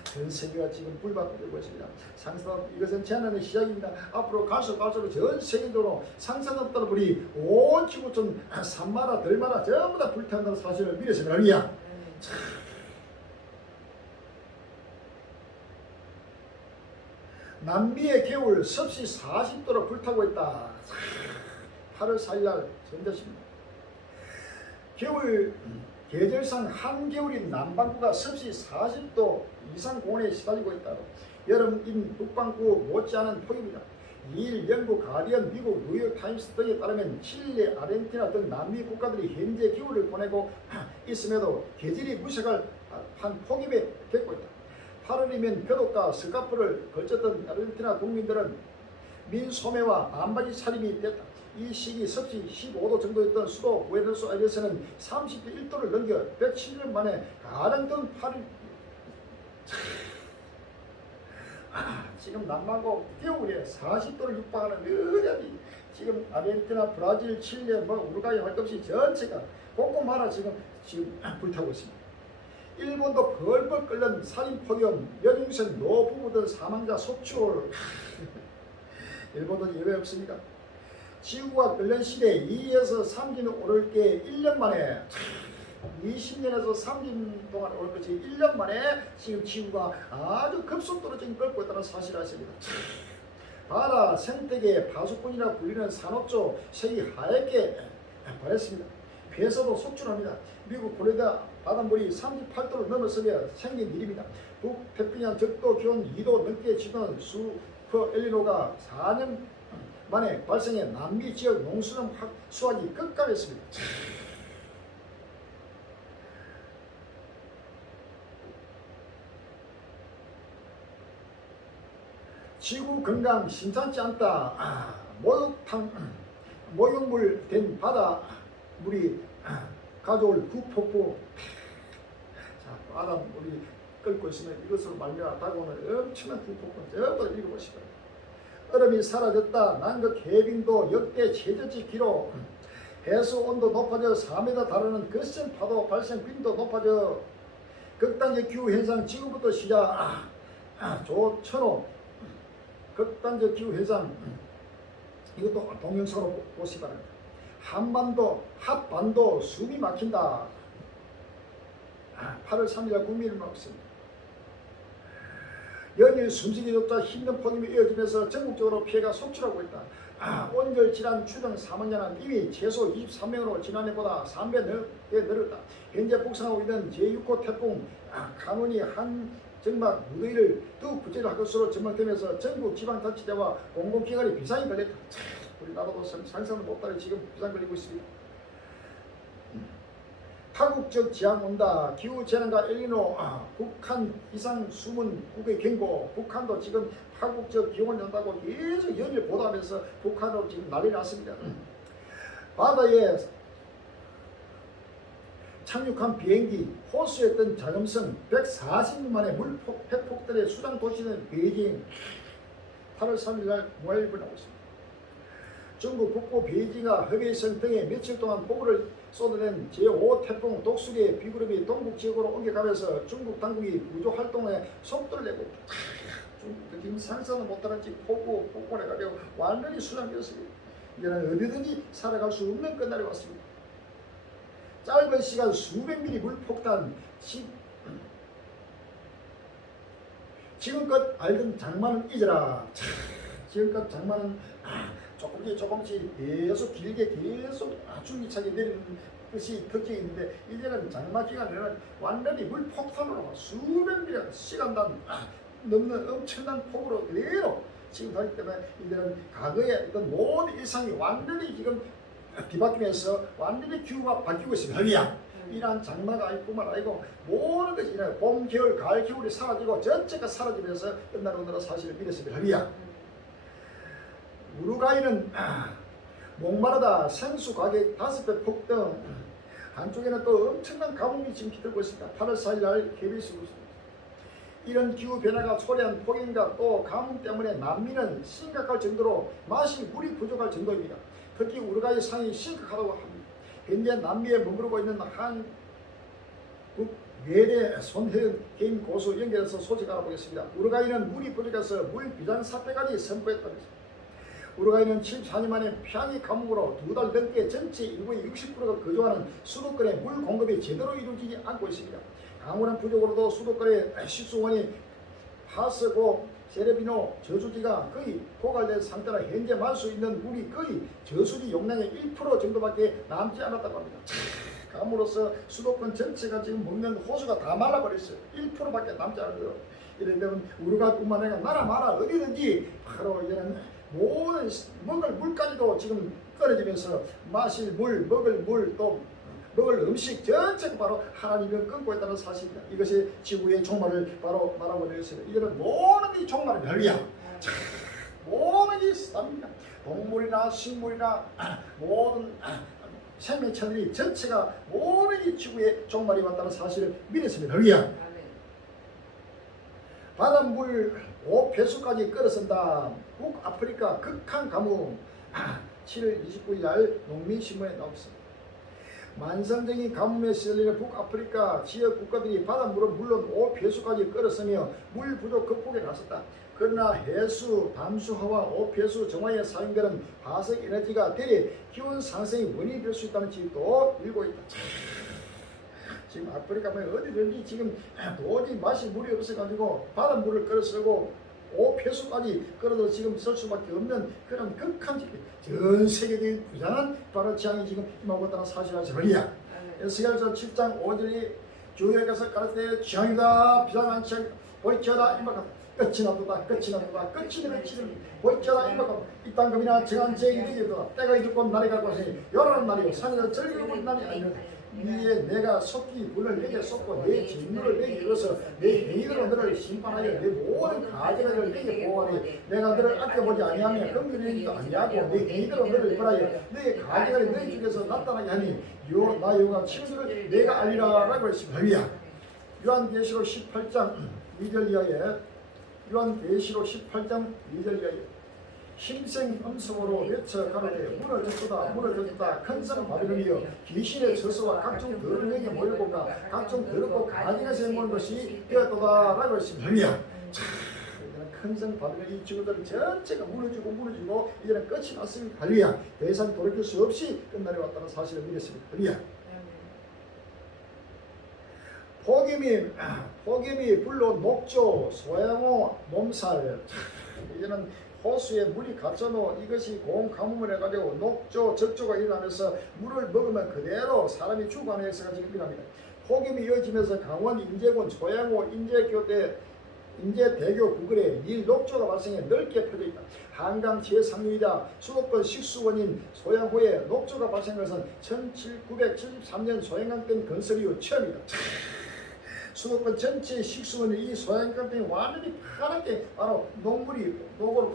전 세계가 지금 불받고 들고 있습니다. 상상 이것은 재난의 시작입니다. 앞으로 갈수록 전 세계적으로 상상 없다는 불이 온 지구촌 산마다 들마다 전부 다 불탄다는 사실을 믿으시면 합니다. 남미의 겨울 섭씨 40도로 불타고 있다. 8월 4일 날 전자십니다. 겨울 계절상 한겨울인 남반구가 섭씨 40도 이상 고온에 시달리고 있다. 여름인 북반구 못지않은 폭입니다. 2일 영국 가디언, 미국 뉴욕타임스 등에 따르면 칠레, 아르헨티나 등 남미 국가들이 현재 겨울을 보내고 있음에도 계절이 무색할 한 폭염에 겪고 있다. 8월이면 벼독과 스카프를 걸쳤던 아르헨티나 국민들은 민소매와 안바지 차림이 됐다. 이 시기 섭씨 15도 정도였던 수도 부에노스아이레스는 31도를 넘겨 107년 만에 가장 더운 8일 지금 남반구 겨울에 40도를 육박하는 어디 지금 아르헨티나, 브라질, 칠레, 우루과이 할 것 없이 전체가 곳곳마다 지금 불타고 있습니다. 일본도 벌벌 끓는 살인 폭염, 여중생 노부부들 사망자 속출 일본도 예외 없습니까? 지구가 끓는 시대에 2에서 3진 오를 게 1년 만에 20년에서 30년 동안 올 것이 1년 만에 지금 지구가 아주 급속도로 지금 끓고 있다는 사실을 아십니다. 바다 생태계 파수꾼이라 불리는 산호초 색이 하얗게 변했습니다. 폐서도 속출합니다. 미국 플로리다 바닷물이 38도를 넘어서며 생긴 일입니다. 북태평양 적도 기온 2도 넘게 치던 슈퍼 엘니노가 4년 만에 발생해 남미 지역 농수산 수확이 급감했습니다. 지구 건강 심상치 않다. 목욕물 된 바다 물이 가져올 구폭포. 자, 바다 물이 끓고 있으면 이것으로 말미암아 다가오는 엄청난 구폭포 전부 읽어보시기 바랍니다. 얼음이 사라졌다. 남극 해빙도 역대 최저치 기록. 해수 온도 높아져 4m 달하는 거센 파도 발생 빈도 높아져 극단적 기후 현상 지금부터 시작. 조천호 극단적 기후 현상 이것도 동영상으로 보시기 바랍니다. 한반도 핫반도 숨이 막힌다. 8월 3일 국민을 막습니다. 연일 숨쉬기조차 힘든 폭염이 이어지면서 전국적으로 피해가 속출하고 있다. 온열 질환 추정 사망자는 이미 최소 23명으로 지난해보다 3배 넘게 늘었다. 현재 북상하고 있는 제6호 태풍 강원이 한 정말 무더위를 더욱 부재할 것으로 전망되면서 전국 지방자치제와 공공기관이 비상이 걸렸다. 우리나라도 상상을 못하게 지금 비상 걸리고 있습니다. 파국적 지향 온다. 기후재난과 엘니노 북한 이상 숨은 국의 경고. 북한도 지금 파국적 기온이 온다고 계속 연일 보도하면서 북한으로 지금 난리 났습니다. 바다에 착륙한 비행기, 호수에 뜬 자금성 140년 만에 물폭 폐폭들의 수장 도시는 베이징. 8월 3일 날 모일을 하고 있습니다. 중국 북부 베이징과 허베이성 등에 며칠 동안 폭우를 쏟아낸 제5 태풍 독수리의 비구름이 동북 지역으로 옮겨가면서 중국 당국이 구조 활동에 속도를 내고 있다. 중국도 지금 상상을 못하는지 폭우를 해가지고 완전히 수장되었습니다. 이제는 어디든지 살아갈 수 없는 끝날이 왔습니다. 짧은 시간 수백 미리 물폭탄, 지금껏 알던 장마는 잊어라. 지금껏 장마는 조금씩 계속 길게 계속 줄기차게 내리는 것이 특징이 있는데 이제는 장마 기간에는 완전히 물폭탄으로 수백 미리 시간당 넘는 엄청난 폭우로 그대로 지금 하기 때문에 이제는 과거의 어떤 모든 일상이 완전히 지금 뒤바뀌면서 완전히 기후가 바뀌고 있습니다. 할리야. 이러한 장마가 아니뿐만 아니고 모든 것이 봄, 겨울, 가을, 겨울이 사라지고 전체가 사라지면서 끝나는 오늘은 사실을 믿었습니다. 할리야. 우루과이는 목마르다. 생수 가격 5배 폭등. 한쪽에는 또 엄청난 가뭄이 지금 깃들고 있습니다. 8월 4일 날 KBS 뉴스. 이런 기후 변화가 초래한 폭염과 또 가뭄 때문에 난민은 심각할 정도로 마실 물이 부족할 정도입니다. 특히 우루과이 상황이 심각하다고 합니다. 현재 남미에 머무르고 있는 한국 외래 손혜은 개인 고수 연결해서 소식 알아보겠습니다. 우루과이는 물이 부족해서 물 비상 사태까지 선포했답니다. 우루과이는 74년 만에 표양의 가뭄으로 2달 넘게 전체 인구의 60%가 거주하는 수도권의 물 공급이 제대로 이루어지지 않고 있습니다. 강우량 부족으로도 수도권의 식수원이 파스고 세레비노 저수지가 거의 고갈된 상태라 현재 마실 수 있는 물이 거의 저수지 용량의 1% 정도밖에 남지 않았다고 합니다. 감으로써 수도권 전체가 지금 먹는 호수가 다 말라버렸어요. 1%밖에 남지 않아요. 이런데 우루과이뿐만 아니라 나라 마라 어디든지 바로 이런 모든 먹을 물까지도 지금 끊어지면서 마실 물, 먹을 물, 또 먹을 음식 전체가 바로 하나님을 끊고 있다는 사실입니다. 이것이 지구의 종말을 바로 말하고 있습니다. 이제는 모든 이 종말은 할렐루야. 모든 게 쌉니다. 동물이나 식물이나 모든 생명체들이 전체가 모든 이 지구에 종말이 왔다는 사실을 믿었습니다. 할렐루야. 아멘. 바닷물 5배수까지 끌어선다. 북아프리카 극한 가뭄 7월 29일 날 농민신문에 나왔습니다. 만성적인 가뭄에 시달리는 북아프리카 지역 국가들이 바닷물을 물론 5배수까지 끌어서며 물 부족 극복에 나섰다. 그러나 해수, 담수화와 5배수 정화에 사용되는 화석 에너지가 대래 기온 상승의 원인이 될 수 있다는 지적도 일고 있다. 지금 아프리카에 어디든지 지금 도저히 마실 물이 없어가지고 바닷물을 끌어쓰고 5배수까지 끌어도 지금 쓸 수밖에 없는 그런 극한 전 세계적인 부장한 바로 지향이 지금 임하고 있다는 사실을 알리야. 에스겔서 7장 5절이 주에게서 가르치되 지향이다 비상한 지향 볼지어다 임박하다. 끝이 나도다 끝이 나도다 끝이 되면 치는 볼지어다 임박하다. 이 땅금이나 정한 제기 되기보다 때가 이르고 날이 가고 하시니 열하는 날이요 산에서 즐거운 날이 아니라 이에 내가 속히 분을 내게 쏟고 내 진노를 내게 이뤄서 내 행위로 너를 심판하여 내 모든 가증을 내게 보호하니 내가 너를 아껴보지 아니하며 긍휼히도 아니하고 내 행위로 너를 벌하여 내 가증을 너희 중에서 나타나게 하니 나 여호와 친구를 내가 알리라 라고 했습니다. 할렐루야. 요한계시록 18장 2절 이하에 요한계시록 18장 2절 이하에 힘생 음성으로 외쳐 가로되 무너졌도다 무너졌도다 큰성 바벨론이여 귀신의 저수와 각종 더러운 에게 모이고가 각종 더럽고 가증에서 모은 것이 되었도다 라고 했습니다. 할렐루야. 큰성 바벨론 이 지구들 전체가 무너지고 이제는 끝이 났습니다. 할렐루야. 더 이상 돌이킬 수 없이 끝날이 왔다는 사실을 믿었습니다. 할렐루야. 폭염이 불로 녹조 소양호 몸살 이제는 호수에 물이 갇혀도 이것이 고온가뭄을 해가지고 녹조 적조가 일어나면서 물을 먹으면 그대로 사람이 죽어가는 역사가 지금 일어납니다. 폭염이 이어지면서 강원 인제군 소양호 인제대교 구글에 닐 녹조가 발생해 넓게 퍼져 있다. 한강 제3유이다. 수도권 식수원인 소양호에 녹조가 발생한 것은 1973년 소양강댐 건설 이후 처음이다. 수도권 전체 식수원의 이 소양강댐이 완전히 파랗게 바로 녹물로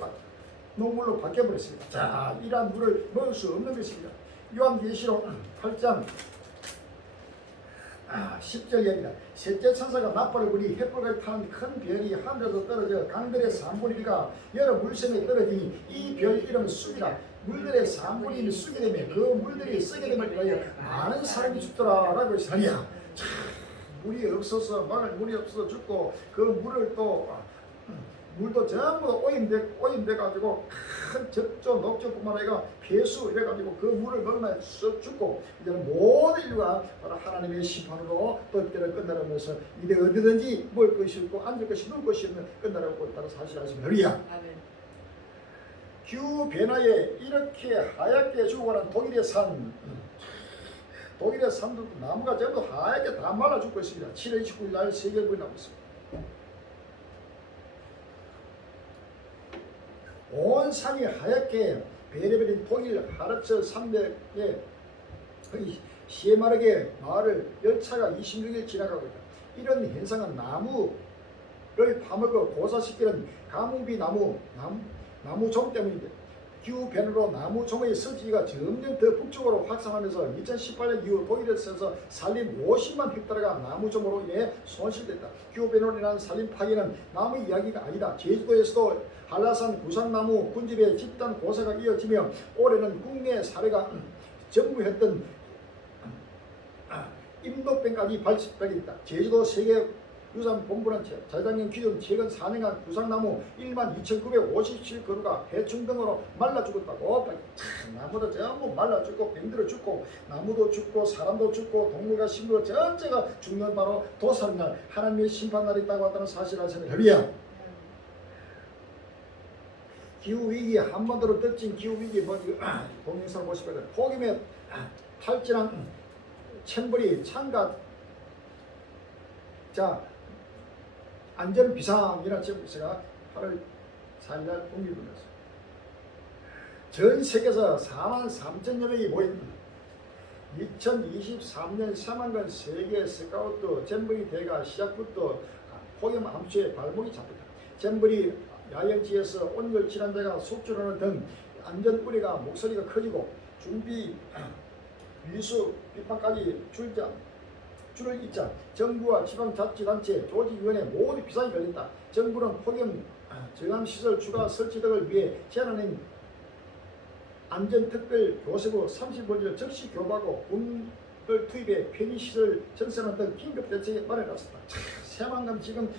바뀌어버렸습니다. 자, 이러한 물을 먹을 수 없는 것입니다. 요한계시록 8장 10절 이야기다. 셋째 천사가 나팔을 부니 햇불을 타는 큰 별이 하늘에서 떨어져 강들의 3분의 1가 여러 물샘에 떨어지니 이 별 이름은 쑥이다. 물들의 3분의 1이 쑥이 되며 그 물들이 썩게 됨을 위하여 많은 사람이 죽더라 라고 했으니야. 물이 없어서 막을 물이 없어서 죽고 그 물을 또 물도 전부 오염돼 가지고 큰 적조 녹조뿐만 아니라 폐수 이래 가지고 그 물을 먹으면 썩 죽고 이제는 모든 인류가 바로 하나님의 심판으로 또 때를 끝나면서 이제 어디든지 먹을 것이 없고 앉을 것이 누울 것이 없는 끝나라고 있다는 사실을 아십니까? 할렐루야. 기후 변화에 이렇게 하얗게 죽어가는 독일의 산도 나무가 전부 하얗게 다 말라 죽고 있습니다. 7월 29일 날 세계일보에 나오고 있습니다. 온 산이 하얗게 베레베린 독일 하르츠 산맥에 시에마르게 마을을 열차가 26일 지나가고 있다. 이런 현상은 나무를 파먹어 고사시키는 가뭄비 나무종 때문인데 기후 변화로 나무종의 서지가 점점 더 북쪽으로 확산하면서 2018년 이후 독일에서 산림 50만 헥타르가 나무종으로 인해 손실됐다. 기후 변화로 인한 산림 파괴는 나무 이야기가 아니다. 제주도에서도 한라산 구상나무 군집의 집단 고사가 이어지며 올해는 국내 사례가 전무했던 임도병까지 발생했다. 제주도 세계유산본부는 자장년 기준 최근 4년간 구상나무 12,957그루가 해충 등으로 말라 죽었다고. 나무도 전부 말라 죽고 병들어 죽고 나무도 죽고 사람도 죽고 동물과 식물 전체가 죽는 바로 도살날 하나님의 심판날이 있다고 한다는 사실을 아십니까? 할렐루야. 기후위기 한반도로 덮친 기후위기 뭐지? 동영상 보시면 폭염에 탈진한 챔버리 창가 자 안전비상이라는 제목에서 8월 4일날 공개되었습니다. 전 세계에서 4만 3천여 명이 모인 2023년 새만금 세계 스카우트 잼버리 대회가 시작부터 폭염 암초에 발목이 잡혔다. 잼버리 야영지에서 온열 질환자가 속출하는 등 안전 우려가 목소리가 커지고 준비 위수 비판까지 줄을 잇자 정부와 지방자치단체, 조직위원회 모두 비상이 걸린다. 정부는 폭염 저감시설 추가 설치 등을 위해 제안하는 안전특별 교섭부 30번지를 즉시 교부하고 군을 투입해 편의시설 전선하는 등 긴급 대책에 마련했습니다. 새만금 지금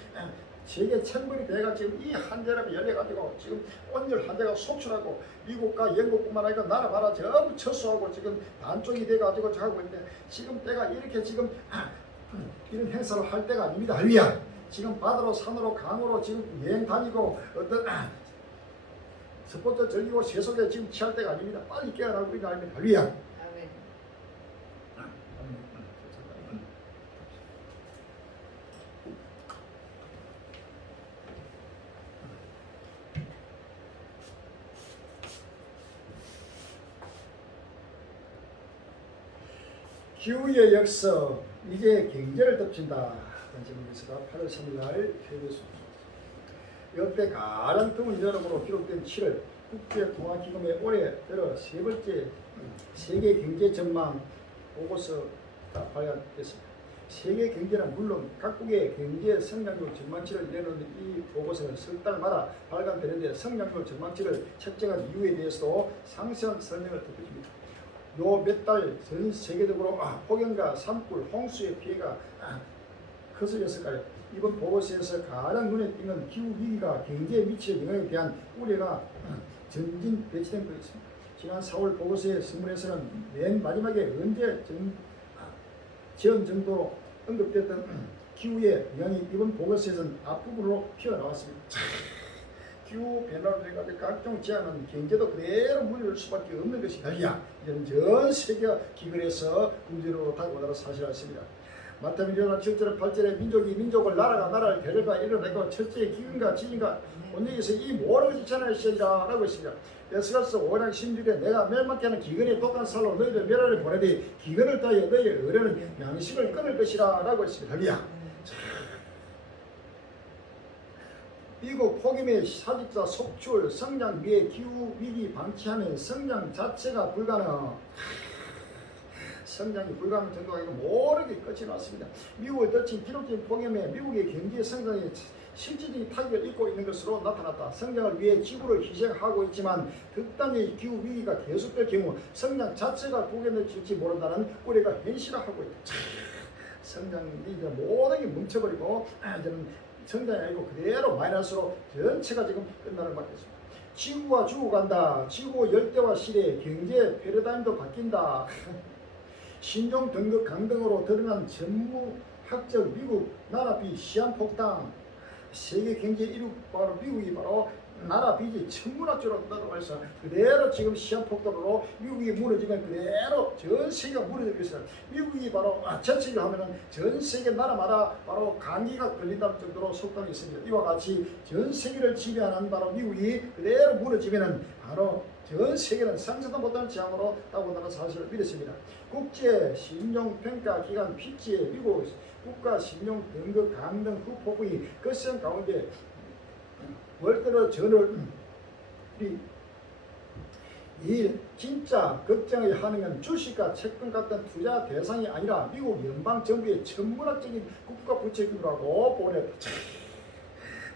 세계 천벌이 돼가 지금 이 한대랍이 열려가지고 지금 온열 한대가 속출하고 미국과 영국뿐만 아니라 나라 봐라 전부 철수하고 지금 단쪽이 돼가지고 하고 있는데 지금 때가 이렇게 지금 이런 행사를 할 때가 아닙니다. 할렐루야. 지금 바다로 산으로 강으로 지금 여행 다니고 어떤 스포츠 즐기고 세속에 지금 취할 때가 아닙니다. 빨리 깨어나고 있는 아닙니다. 할렐루야. 아멘. 기후의 역서 이제 경제를 덮친다. 단체문에서가 8월 3일날 회의했습니다. 역대 가장 더운 여름으로 기록된 7월 국제통화기금의 올해 들어 세 번째 세계 경제 전망 보고서가 발간됐습니다. 세계 경제는 물론 각국의 경제 성장률 전망치를 내놓는 이 보고서는 석 달마다 발간되는데 성장률 전망치를 책정한 이유에 대해서도 상세한 설명을 덧붙입니다. 요 몇 달 전 세계적으로 폭염과 산불, 홍수의 피해가 커졌을까요? 이번 보고서에서 가장 눈에 띄는 기후 위기가 경제에 미칠 영향에 대한 우려가 전진 배치된 것입니다. 지난 4월 보고서의 서문에서는 맨 마지막에 언제 지연 정도로 언급됐던 기후의 영향이 이번 보고서에서는 앞부분으로 튀어나왔습니다. 기후 변화를 해가지고 각종 제한은 경제도 그대로 물릴 수밖에 없는 것이 달리야 이런 전 세계가 기근해서 문제로 다가오다는 사실이었습니다. 마태복음 1장 7절 8절에 민족이 민족을 나라가 나라를 대결과 이뤄내고 첫째 기근과 지진과 온역에서 이 모든 것이 전하시리라 라고 했습니다. 에스겔서 5장 16절에 내가 멸망케 하는 기근의 독한 살로 너희들 멸하를 보내되 기근을 따여 너희의 의뢰는 양식을 끊을 것이라 라고 했습니다. 할렐루야. 미국 폭염의 사직자 속출 성장 위에 기후 위기 방치하면 성장 자체가 불가능. 성장이 불가능 정도가 아니고 모르게 끝이 났습니다. 미국을 덮친 기록적인 폭염에 미국의 경제 성장이 실질적인 타격을 입고 있는 것으로 나타났다. 성장을 위해 지구를 희생하고 있지만 극단의 기후 위기가 계속될 경우 성장 자체가 구겨질지 모른다는 우려가 현실화하고 있다. 성장이 모든 게 뭉쳐버리고 이제는 성장이 아니고 그대로 마이너스로 전체가 지금 끝나는 것 같습니다. 지구가 죽어간다. 지구 열대화 시대 경제 패러다임도 바뀐다. 신종 등급 강등으로 드러난 전무학적 미국 나라비 시한폭탄 세계 경제 1위 바로 미국이 바로 나라 빚이 천문학적으로 떨어져서 그대로 지금 시한폭탄으로 미국이 무너지면 그대로 전 세계가 무너질 것이다. 미국이 바로 저치를 하면은 전 세계 나라마다 바로 감기가 걸린다는 정도로 속담이 있습니다. 이와 같이 전 세계를 지배하는 바로 미국이 그대로 무너지면은 바로 전 세계는 상상도 못하는 재앙으로 다가온다는 사실을 믿었습니다. 국제 신용평가 기관 피치의 미국 국가 신용 등급 강등 후 폭풍이 거센 가운데 월드로 저널이 이 진짜 걱정을 하는 건 주식과 채권 같은 투자 대상이 아니라 미국 연방 정부의 천문학적인 국가 부채 규모라고 보냈다.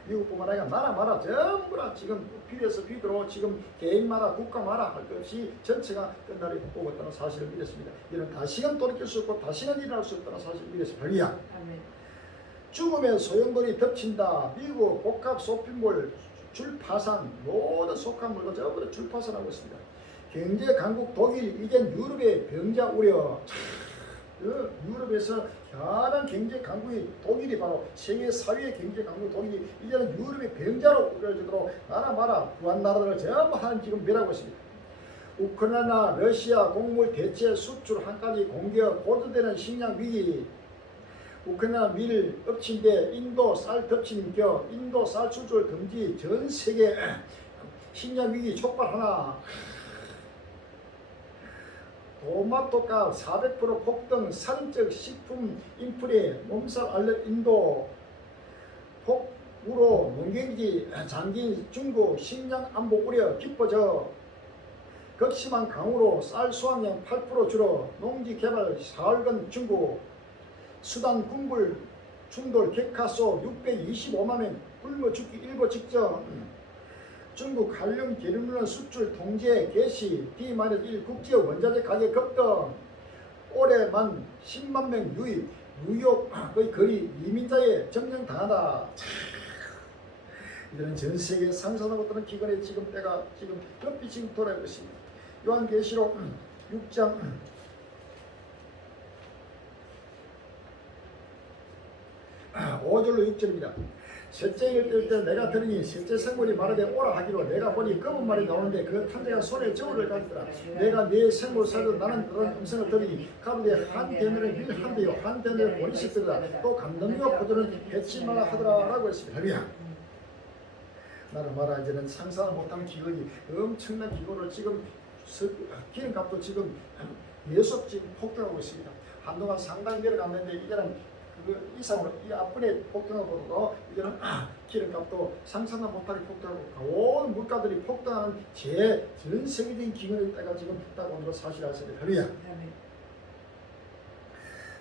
미국뿐만 아니라 나라마다 전부 다 지금 비례해서 비도로 지금 개인마다 국가마다 할 것 없이 전체가 끝날이 오고 있다는 사실을 믿었습니다. 이는 다시는 돌이킬 수 없고 다시는 일어날 수 없다는 사실을 믿었습니다. 할렐루야. 죽음의 소용돌이 덮친다. 미국 복합 쇼핑몰 줄파산 모든 속한물도 전부 다 줄파산하고 있습니다. 경제 강국 독일 이젠 유럽의 병자 우려. 유럽에서 가장 경제 강국이 독일이 바로 세계 4위의 경제 강국 독일이 이제는 유럽의 병자로 우려질 정도로 나라마다 부한 나라들을 전부 하는 지금 멸하고 있습니다. 우크라이나 러시아 곡물 대체 수출 한까지 공개가 고조되는 식량 위기. 우크라이나 밀 엎친데 인도 쌀 덮치는 겨 인도 쌀 수출 금지 전 세계 식량 위기 촉발하나. 토마토값 400% 폭등, 살인적 식품 인플레, 몸살 알레 인도 우로 농경지 장기인 중국 식량 안보 우려 깊어져 극심한 강우로 쌀 수확량 8% 줄어 농지 개발 사흘간 중국 수단 군불 충돌 객하소 625만 명 굶어 죽기 일보 직전 중국 한령 계룡 수출 통제 개시 D-1 국제 원자재 가격 급등 올해만 10만 명 유입 뉴욕 거의 거리 이민자에 점령당하다. 이들은 전 세계 상산하고 있는 기관에 지금 때가 지금 급히 지금 돌아오고 있습니다. 요한계시록 6장 5절로 6절입니다. 셋째 일을 뜰 때 내가 들으니 셋째 생물이 말하되 오라 하기로 내가 보니 검은 말이 나오는데 그 탄자가 손에 저울을 가지더라. 내가 네 생물 사이도 나는 그런 음성을 들으니 가로되 한 대면에 밀한 대요 한 대면에 보리씩 들으라 또 감독과 포도는 해치 말라 하더라 라고 했습니다. 할렐루야. 나는 말하 이제는 상상을 못하는 기근이 엄청난 기근으로 지금 기름값도 지금 계속 지금 폭등하고 있습니다. 한동안 상당히 내려갔는데 이제는 그 이상으로 이 앞번에 폭등하고도 이제는 기름값도 상상을 못하게 폭등하고 온 물가들이 폭등하는 전 세계적인 기근의 때가 지금 딱 오는 사실 아십니까? 할렐루야.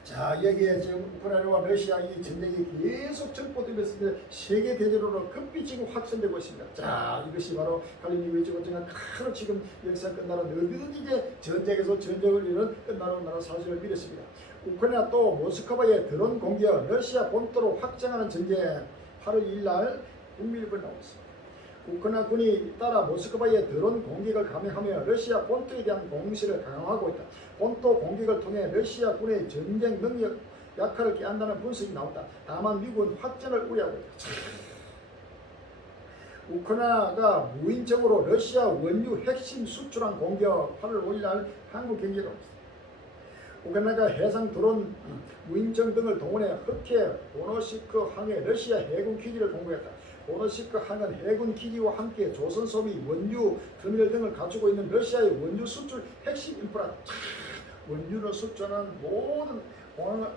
자, 여기에 지금 우크라이나와 러시아 이 전쟁이 계속 전포되면서 세계 대전으로 급히 지금 확산되고 있습니다. 자, 이것이 바로 갈릴리 외적으로 하루 지금 역사 끝나는 어디든지 이제 전쟁에서 전쟁을 이루는 끝나는 사실을 믿었습니다. 우크라이나 또 모스크바의 드론 공격, 러시아 본토로 확장하는 전쟁 8월 2일 날 국민일보에 나오고 있습니다. 우크라이나 군이 따라 모스크바의 드론 공격을 감행하며 러시아 본토에 대한 공세를 강화하고 있다. 본토 공격을 통해 러시아 군의 전쟁 능력 약화를 깨한다는 분석이 나온다. 다만 미국은 확전을 우려하고 있다. 우크라이나가 무인적으로 러시아 원유 핵심 수출한 공격 8월 5일 날 한국 경제로 우크라이나가 해상 드론 무인정 등을 동원해 흑해 보노시크 항에 러시아 해군 기지를 공격했다. 보노시크 항은 해군 기지와 함께 조선 소비 원유 터미널 등을 갖추고 있는 러시아의 원유 수출 핵심 인프라. 원유를 수출하는 모든 공항을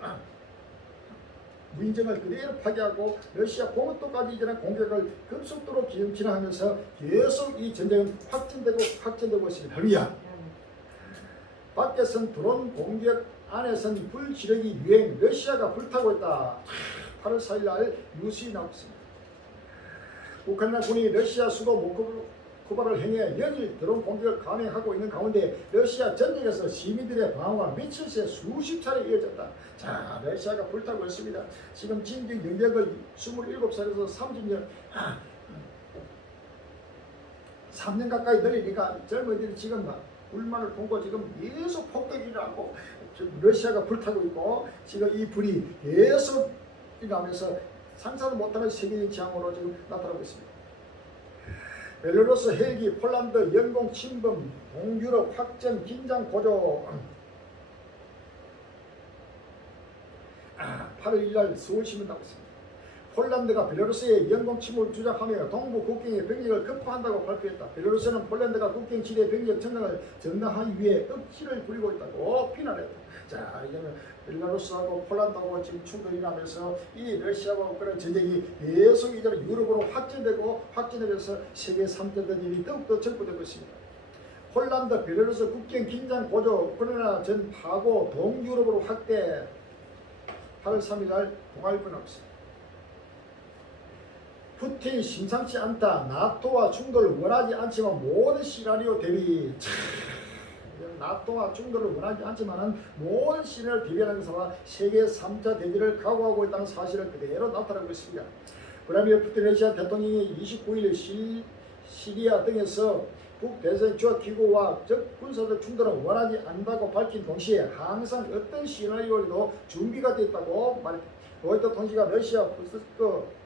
무인정을 그대로 파괴하고 러시아 본토까지 이제는 공격을 급속도로 진행하면서 계속 이 전쟁은 확전되고 있습니다. 할렐루야. 밖에선 드론 공격, 안에선 불지르기 유행, 러시아가 불타고 있다. 8월 4일 날 뉴스에 나오고 있습니다. 우크라이나 군이 러시아 수도 모스크바를 향해 연일 드론 공격을 감행하고 있는 가운데 러시아 전역에서 시민들의 방어가 미친 새 수십 차례 이어졌다. 자, 러시아가 불타고 있습니다. 지금 진정 영역을 27살에서 3년 가까이 늘리니까 젊은이들이 지금 불만을 품고 지금 계속 폭격이 일어나고 러시아가 불타고 있고 지금 이 불이 계속 일어나면서 상상도 못하는 세계적인 재앙으로 지금 나타나고 있습니다. 벨라루스 헬기, 폴란드 영공 침범, 동유럽 확전 긴장 고조. 8월 1일 서울신문 나오고 있습니다. 폴란드가 벨라루스의 영공 침범을 주장하며 동부 국경에 병력을 급파한다고 발표했다. 벨라루스는 폴란드가 국경 지대 병력 전장을 정당하기 위해 억지를 부리고 있다고 비난했다. 자, 이제는 벨라루스하고 폴란드하고 지금 충돌이 나면서 이 러시아와 우크라이나 전쟁이 계속 이제는 유럽으로 확전되면서 세계 3대 대전이 더욱더 전포되고 있습니다. 폴란드, 벨라루스 국경 긴장 고조, 우크라이나 전 파고 동유럽으로 확대. 8월 3일 날 동아일보 나왔습니다. 푸틴 심상치 않다. 나토와 충돌을 원하지 않지만 모든 시나리오 대비. 나토와 충돌을 원하지 않지만 모든 시나리오를 대비하는 것과 세계 3차 대전을 각오하고 있다는 사실을 그대로 나타나고 있습니다. 블라디미르 푸틴 러시아 대통령이 29일 시리아 등에서 북대서양 조약기구와 적 군사적 충돌을 원하지 않는다고 밝힌 동시에 항상 어떤 시나리오에도 준비가 되어 있다고 말했다. 로이터 통신과 러시아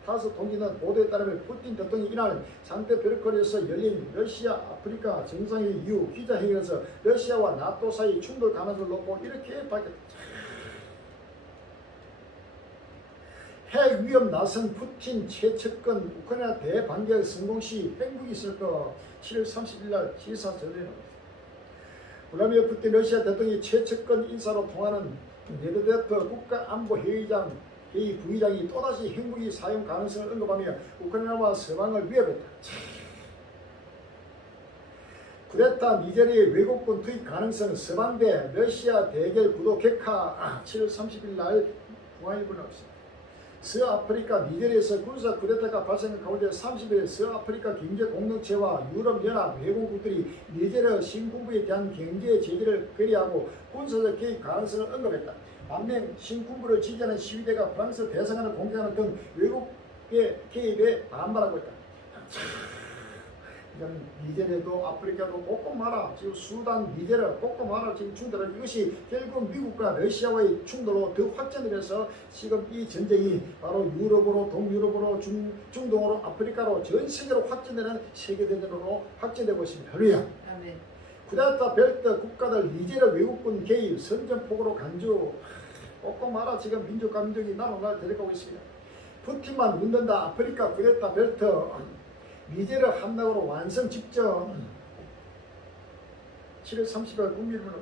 타스 통신은 보도에 따르면 푸틴 대통령이 이날 상트페르크리에서 열린 러시아 아프리카 정상회의 이후 기자회견에서 러시아와 나토 사이 충돌 가능성을 놓고 이렇게 밝혔다. 핵 위험 나선 푸틴 최측근 우크라이나 대반격 성공 시 행복이 있을 것 7월 30일 날 시사 전례입니다. 블라디미르 푸틴 러시아 대통령이 최측근 인사로 통하는 메드베프 국가안보회의장 이 부의장이 또다시 핵무기 사용 가능성을 언급하며 우크라이나와 서방을 위협했다. 쿠데타 니제리의 외국군 투입 가능성 서방 대 러시아 대결 구도 객화 7월 30일 날 중앙일보는 없습니다. 서아프리카 니제리아에서 군사 쿠데타가 발생한 가운데 30일 서아프리카 경제공동체와 유럽연합 회원국들이 니제리아 신군부에 대한 경제 제재를 결의하고 군사적 개입 가능성을 언급했다. 반면 신군부를 지지하는 시위대가 프랑스 대사관을 공격하는 등 외국의 개입에 반발하고 있다. 이건 니제리아도 아프리카도 꼭 마라. 지금 수단, 니제리아 꼭 마라. 지금 충돌은 이것이 결국 미국과 러시아와의 충돌로 더 확전되면서 지금 이 전쟁이 바로 유럽으로 동유럽으로 중동으로 아프리카로 전 세계로 확전되는 세계대전으로 확전되고 있습니다. 할렐루야. 아멘. 쿠데타 벨트 국가들 니제리아 외국군 개입 선전포고로 간주 꼭 마라. 지금 민족과 민족이 나눠날 데려가고 있습니다. 푸틴만 묻는다. 아프리카 쿠데타 벨트 니제리아 함락으로 완성 직전 7월 30일 국민일보는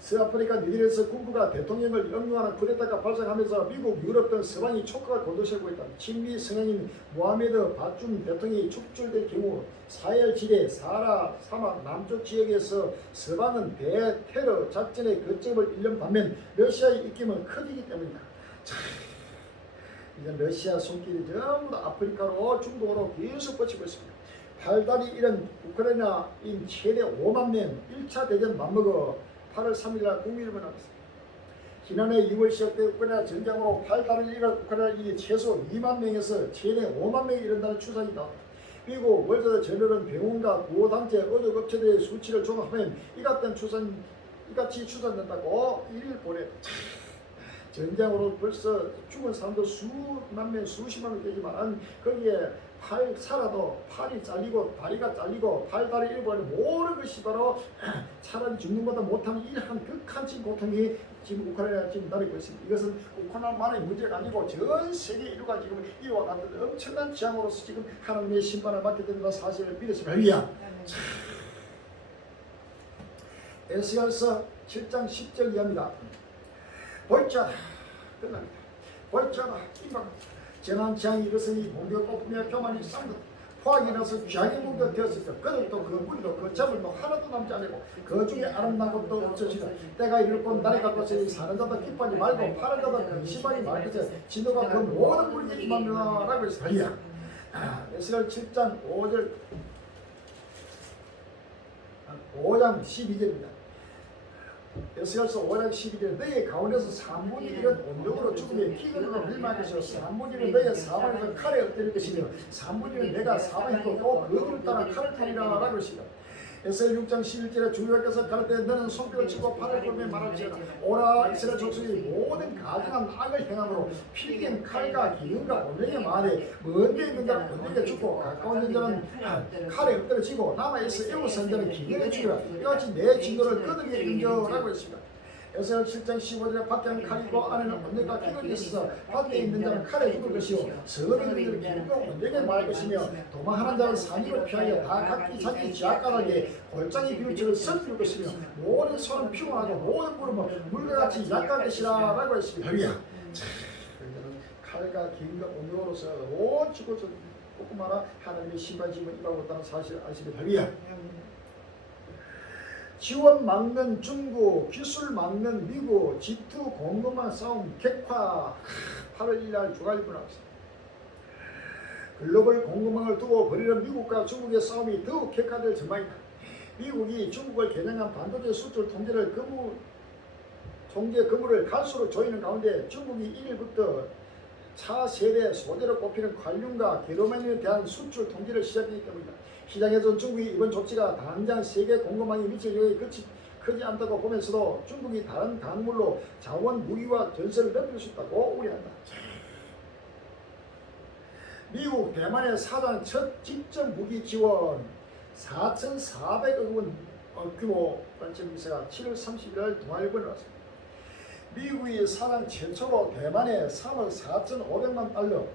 서아프리카 니제리아에서 군부가 대통령을 영유하는 쿠데타가 발생하면서 미국, 유럽 등 서방이 촉각을 곤두세우고 있다. 친미 성향인 모하메드 바줌 대통령이 축출될 경우 사헬 지대, 사하라 사막 남쪽 지역에서 서방은 대테러 작전의 거점을 잃는 반면 러시아의 입김은 커지기 때문이다. 이제 러시아 손길이 전부 다 아프리카로 중동으로 계속 뻗치고 있습니다. 팔다리 잃은 우크라이나인 최대 5만 명 1차 대전 맞먹어 8월 3일 날 국민일보 나왔습니다. 지난해 2월 시작된 우크라이나 전쟁으로 팔다리를 잃은 우크라이나인이 최소 2만 명에서 최대 5만 명이 이른다는 추산이 나왔다. 미국 월드 저널은 병원과 구호단체 의료업체들의 수치를 종합하면 이같이 추산된다고 1일 보냈다. 전쟁으로 벌써 죽은 사람도 수만 명, 수십만 명 되지만 거기에 팔 살아도 팔이 잘리고 다리가 잘리고 팔다리 일부는 모든 것이 바로 차라리 죽는 것보다 못하면 이러한 극한 고통이 지금 우크라이나에 지금 나르고 있습니다. 이것은 우크라이나만의 문제가 아니고 전 세계 인류가 지금 이와 같은 엄청난 재앙으로서 지금 하나님의 심판을 받게 된다 사실을 믿으시면 에스겔서 7장 10절 이하입니다. 볼자라 끝납니다. 볼자라 이방 재난 재앙이 일어서니 공격 고품에 교만이 쌍듯 포악이 나서 귀하게 공격되었을 때 그들도 그 무리도 그 재물도 하나도 남지 않고 그 중에 아름다운 것도 없으시다. 때가 이를 곧 날이 가까스니 사는 자도 기뻐하지 말고 파는 자도 근심하지 말것에 진노가 그 모든 무리에게 임합니다라고 했습니다. 에스겔 7장 5장 12절입니다. 에스겔서 5장 12절 너희 가운데서 3분의 1은 온병으로 죽음에 피근으로 멸망할 것이요 3분의 1은 너희 사방에서 칼에 엎드릴 것이며 3분의 1은 내가 사방에서 또 그 길을 따라 칼을 타리라 라고 했습니다. 에스겔 6장 11절에 주님께서 가르때 너는 손뼉을 치고 팔을 꼴며 말할지어다 오라 이스라엘 족속이 모든 가증한 악을 행함으로 필긴 칼과 기근과 온병에 많이 먼데 있는 자는 온병에 죽고 가까운 있는 자는 칼에 엎드려지고 남아있어 애우선 자는 기근에 죽이라 이같이 내 진노를 끄덕이게 인정하라고 했습니다. 에스겔 7장 15절에 밖에는 칼이고 안에는 온병과 기근이 있어서 밖에 있는 자는 칼에 죽을 것이요 성읍에 있는 자는 기근과 온병에 말 것이며 도망하는 자는 산으로 피하여 다 각기 자기 지하가락에 골짜기 비울처럼 썩을 것이며 모든 손은 피곤하고 모든 무릎은 물과 같이 약할 것이라 라고 했습니다. 칼과 기근과 온병으로서 온 지구에서 조그마한 하나님의 심판심을 임하고 있다는 사실을 아십니다. 지원 막는 중국, 기술 막는 미국, G2 공급망 싸움 객화 8월 1일 주간일보 나왔습니다. 글로벌 공급망을 두고 벌이는 미국과 중국의 싸움이 더욱 격화될 전망이다. 미국이 중국을 겨냥한 반도체 수출 통제 거부를 갈수록 조이는 가운데 중국이 1일부터 차세대 소재로 꼽히는 관륨과 게르마늄에 대한 수출 통제를 시작했기 때문이다. 시장에서는 중국이 이번 조치가 당장 세계 공급망에 미칠 영향이 크지 않다고 보면서도 중국이 다른 강물로 자원, 무기와 전세를 넓힐 수 있다고 우려한다. 미국 대만의 사상 첫 직접 무기 지원 4,400억 원 규모 발전기사가 7월 30일 동아일보에 나왔습니다. 미국이 사상 최초로 대만에 3억 4,500만 달러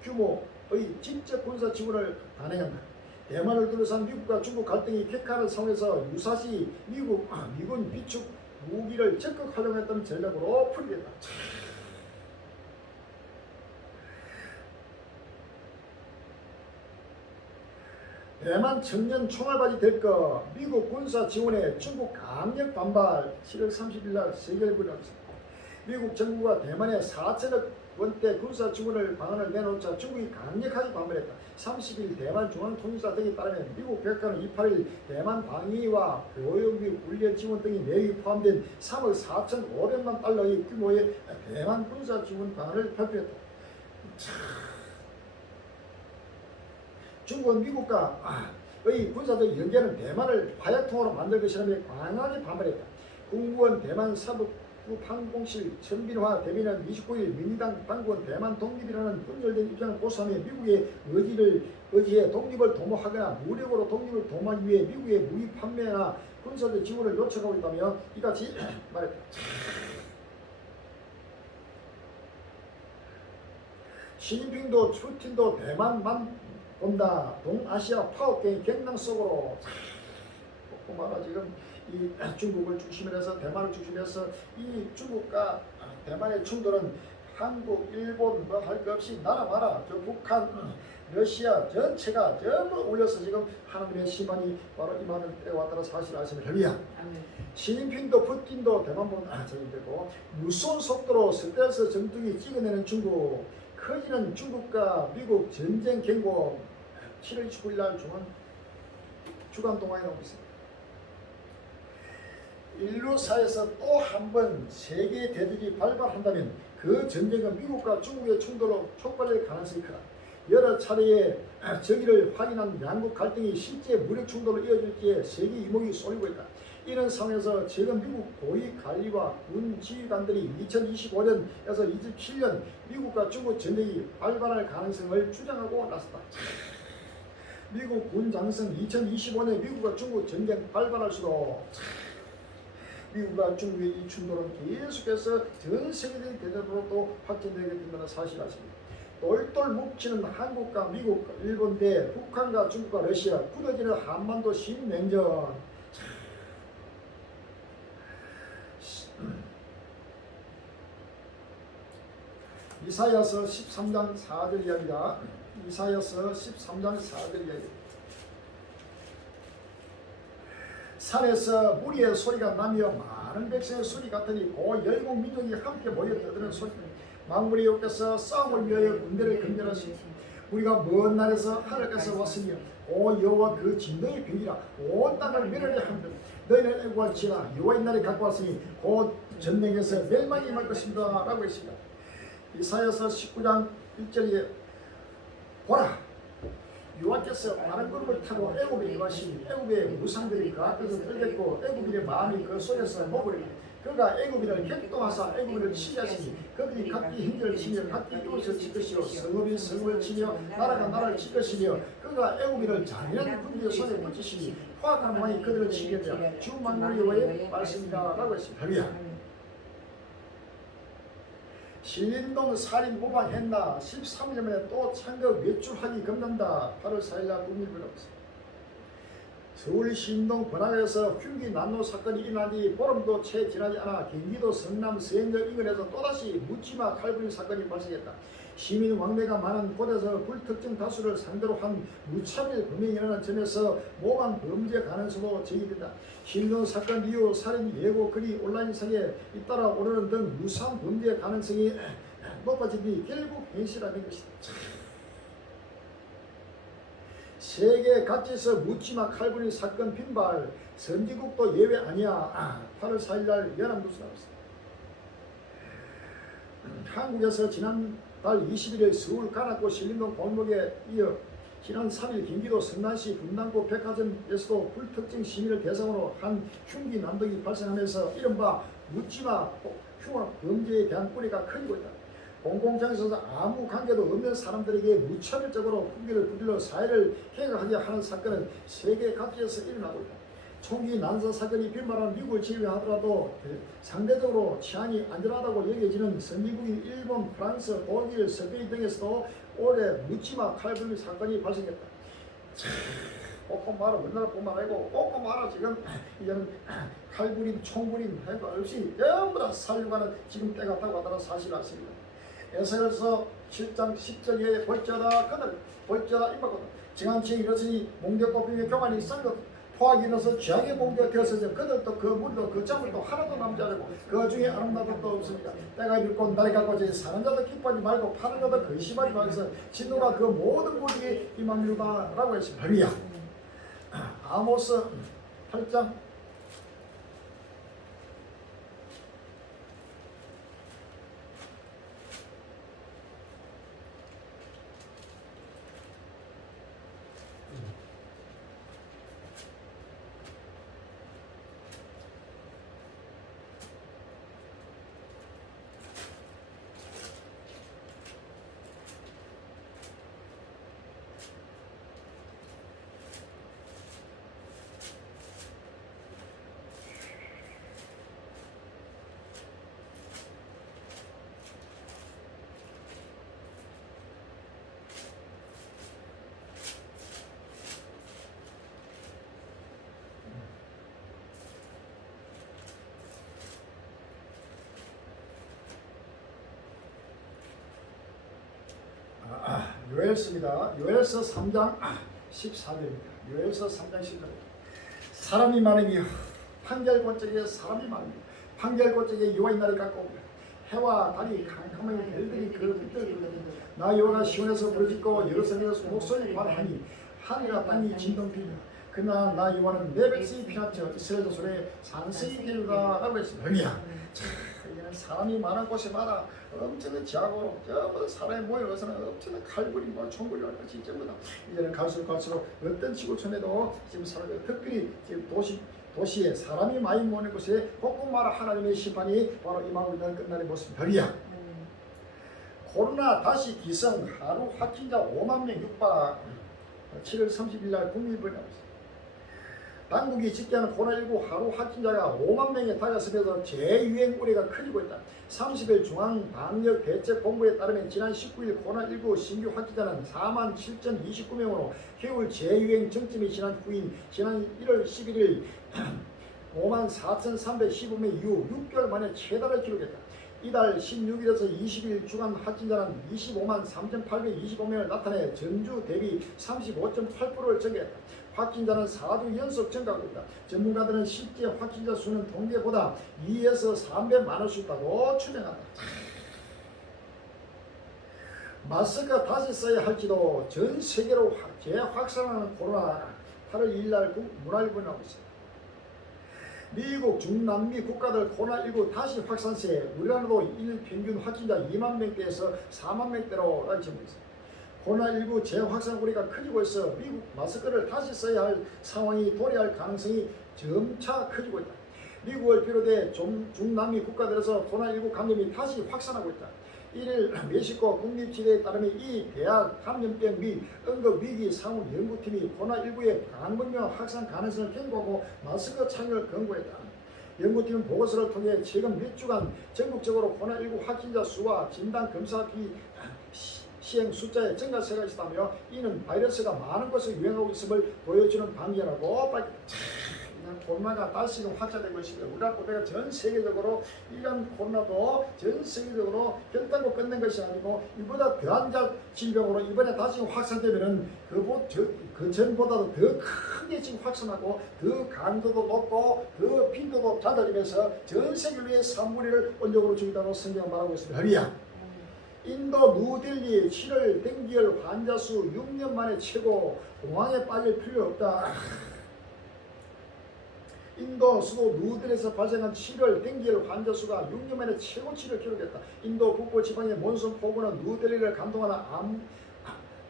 규모의 직접 군사 지원을 단행한다. 대만을 둘러싼 미국과 중국 갈등이 격화하는 상황에서 유사시 미군 비축 무기를 적극 활용했던 전략으로 풀이된다. 대만 청년 총알바지 될 것, 미국 군사 지원에 중국 강력 반발. 7월 30일 날 세계일보에 나왔습니다. 미국 정부가 대만에 4천억 원대 군사 지원을 방안을 내놓자 중국이 강력하게 반발했다. 30일 대만 중앙통일사 등에 따르면 미국 백악관은 28일 대만 방위와 교육비 훈련 지원 등이 내역이 포함된 3억 4,500만 달러의 규모의 대만 군사 지원 방안을 발표했다. 중국은 미국과의 군사적 연계는 대만을 화약통으로 만들 것이라며 강하게 반발했다. 국무원 대만 사법부 판공실陈斌华 대변인은 29일 민주당 당국은 대만 독립이라는 분열된 입장을 고수하며 미국의 의지에 독립을 도모하거나 무력으로 독립을 도모하기 위해 미국의 무기 판매나 군사적 지원을 요청하고 있다며 이같이 말했다. 시진핑도 푸틴도 대만만 본다. 동아시아 파워게임 갱당 속으로 말아 지금 이 중국을 중심으로 해서 대만을 중심으로 해서 이 중국과 대만의 충돌은 한국, 일본 뭐 할 것 없이 나라 마라 저 북한, 러시아 전체가 전부 올려서 지금 하나님의 심판이 바로 임하는 때가 왔다는 사실을 아시면 할렐루야. 시진핑도 푸틴도 대만 보면 되고 무서운 속도로 스텔스 전투기 찍어내는 중국. 커지는 중국과 미국 전쟁 경고. 7월 29일 날 주간 동아에 나오고 있습니다. 인류사에서 또 한 번 세계 대전이 발발한다면 그 전쟁은 미국과 중국의 충돌로 촉발될 가능성이 크다. 여러 차례의 적의를 확인한 양국 갈등이 실제 무력 충돌로 이어질지에 세계 이목이 쏠리고 있다. 이런 상황에서 최근 미국 고위 관리와 군 지휘관들이 2025년에서 27년 미국과 중국 전쟁이 발발할 가능성을 주장하고 나섰다. 미국 군 장성 2025년 미국과 중국 전쟁 발발할 수도. 미국과 중국의 이 충돌은 계속해서 전 세계적인 대전으로 또 확전되게 된다는 사실 아십니다. 똘똘 뭉치는 한국과 미국, 일본 대 북한과 중국과 러시아, 굳어지는 한반도 신냉전. 이사야서 13장 4절 이야기다. 이사야서 13장 4절 이야기. 산에서 무리의 소리가 나며 많은 백성의 소리 같으니 고 열국 민족이 함께 모여 떠드는 소리. 만물의 여호와께서 싸움을 위하여 군대를 건전하시니 우리가 먼 날에서 하늘에서 왔으며 오 여호와 그 진노의 병이라 온 땅을 멸하려 함들 너희는 애고할지라 여호와의 날이 갖고 왔으니 곧 전쟁에서 멸망이 임할 것입니다 라고 했습니다. 이사야서 19장 1절에 보라 여호와께서 많은 구름을 타고 애굽에 임하시니 애굽의 무상들이 그 앞에서 떨겠고 애굽인의 마음이 그 속에서 목을 그가 애굽인을 격동하사 애굽인을 치게 하시니 그들이 각기 힘들을 치며 각기 이웃을 칠 것이요 성읍이 성읍을 치며 나라가 나라를 칠 것이며 그가 애굽인을 잔인한 군대의 손에 붙이시니 포악한 왕이 그들을 치게 되어 주 만군의 여호와의 말씀이다 라고 했습니다. 할렐루야. 신림동 살인 모방했나 13년 만에 또 창거 외출하기 겁난다. 8월 4일날 국민부라고 했습니다. 서울 신동 번화가에서 흉기 난로 사건이 일어난 뒤 보름도 채 지나지 않아 경기도 성남 서현역 인근에서 또다시 묻지마 칼부림 사건이 발생했다. 시민 왕래가 많은 곳에서 불특정 다수를 상대로 한 무차별 범행이 일어난 점에서 모방 범죄 가능성도 제기된다. 신동 사건 이후 살인 예고 글이 온라인상에 잇따라 오르는 등 무상 범죄 가능성이 높아진 뒤 결국 현실화된 것이다. 세계 각지에서 묻지마 칼부림 사건 빈발. 선진국도 예외 아니야. 8월 4일날 연합뉴스 나왔습니다. 한국에서 지난달 21일 서울 관악구 신림동 골목에 이어 지난 3일 경기도 성남시 분당구 백화점에서도 불특정 시민을 대상으로 한 흉기 난동이 발생하면서 이른바 묻지마 흉악 범죄에 대한 뿌리가 커지고 있다. 공공장소에서 아무 관계도 없는 사람들에게 무차별적으로 흉기를 부들려 사회를 해가하게 하는 사건은 세계 각지에서 일어나고 있다. 총기 난사 사건이 빈발한 미국을 제외하더라도 상대적으로 치안이 안전하다고 여겨지는 선진국인 일본, 프랑스, 독일, 스페인 등에서도 올해 묻지마 칼부림 사건이 발생했다. 꼭꼭 말아 우리나라뿐만 아니고 꼭꼭 말아 지금 이제는 칼부림, 총부림 할거 없이 전부 다 살려고 하는 지금 때가 왔다고 하다는 사실을 아십니다. 에스겔서 7장 10절에 볼지어다 그들 볼지어다 임하거든 정한치에 일었으니 몽격고병의 교만이 쌍도 포악이 일어서 죄악의 몽격이 되었으니 그들도 그 물도 그 작물도 하나도 남지 않고 그 중에 아름다운 것도 없습니다. 때가 이르고 날이 가고 사는 자도 기뻐하지 말고 파는 자도 근심하지 말고 진노가 그 모든 곳에 임합니다 라고 했습니다. 할렐루야. 아모스 8장 요엘서입니다. 요엘서 3장 14절입니다. 요엘서 3장 14절. 사람이 많으며 판결고적에 사람이 많으며 판결고적에 여호와의 날이 가까우며 해와 달이 캄캄하며 별들이 그 빛을 나 여호와가 시온에서 부르짖고 예루살렘에서 목소리 발하니 하늘과 땅이 진동피며 그러나 나 여호와는 내 백성이 피난처 이스라엘 자손의 산성이 되리라 라고 했습니다. 이제는 사람이 많은 곳에마다 엄청난 지하고 전부 사람이 모여서는 엄청난 칼부림과 총부림과 같이 전부 다 이제는 갈수록 어떤 지구촌에도 지금 사람들 특별히 지금 도시에 사람이 많이 모이는 곳에 곳곳마다 하나님의 심판이 바로 임하고 있는 끝날의 모습입니다. 코로나 다시 기성 하루 확진자 5만 명 육박 7월 30일 날 국민번이 나왔습니다. 당국이 집계하는 코로나19 하루 확진자가 5만 명에 달했으면서 재유행 우려가 커지고 있다. 30일 중앙방역대책본부에 따르면 지난 19일 코로나19 신규 확진자는 4만 7,029명으로 겨울 재유행 정점이 지난 후인 지난 1월 11일 5만 4,315명 이후 6개월 만에 최다를 기록했다. 이달 16일에서 20일 주간 확진자는 25만 3,825명을 나타내 전주 대비 35.8%를 증가했다. 확진자는 4주 연속 증가하고 있다. 전문가들은 실제 확진자 수는 통계보다 2에서 3배 많을 수 있다고 추정한다. 마스크 다시 써야 할지도 전 세계로 재확산하는 코로나 8월 2일 날 문화일보에 나오고 있습니다. 미국, 중남미 국가들 코로나19 다시 확산세 우리나라도 일 평균 확진자 2만 명대에서 4만 명대로 낮춰지고 있습니다. 코로나19 재확산 우려가 커지고 있어 미국 마스크를 다시 써야 할 상황이 도래할 가능성이 점차 커지고 있다. 미국을 비롯해 중남미 국가들에서 코로나19 감염이 다시 확산하고 있다. 1일 멕시코 국립지대에 따르면 이 대학 감염병 및 응급위기 상황 연구팀이 코로나19의 광범위한 확산 가능성을 경고하고 마스크 착용을 권고했다. 연구팀은 보고서를 통해 최근 몇 주간 전국적으로 코로나19 확진자 수와 진단검사 시행 숫자의 증가세가 있다며 이는 바이러스가 많은 곳에 유행하고 있음을 보여주는 방견하고 밝혔다. 코로나가 다시 확산되고 있습니다. 우리나라 전 세계적으로 이런 코로나도 전 세계적으로 결단고 끝낸 것이 아니고 이보다 더한 질병으로 이번에 다시 확산되면은 그 전보다도 더 크게 지금 확산하고 더 강도도 높고 더 빈도도 잦아지면서 전 세계를 위해 산물이를 원적으로 주겠다고 성경 말하고 있습니다. 할렐루야. 인도 뉴델리 7월 댕기열 환자 수 6년 만에 최고. 공황에 빠질 필요 없다. 인도 수도 누델리에서 발생한 7월 댕기열 환자 수가 6년 만에 최고치를 기록했다. 인도 북부 지방의 몬순 폭우는 누델리를 감동하는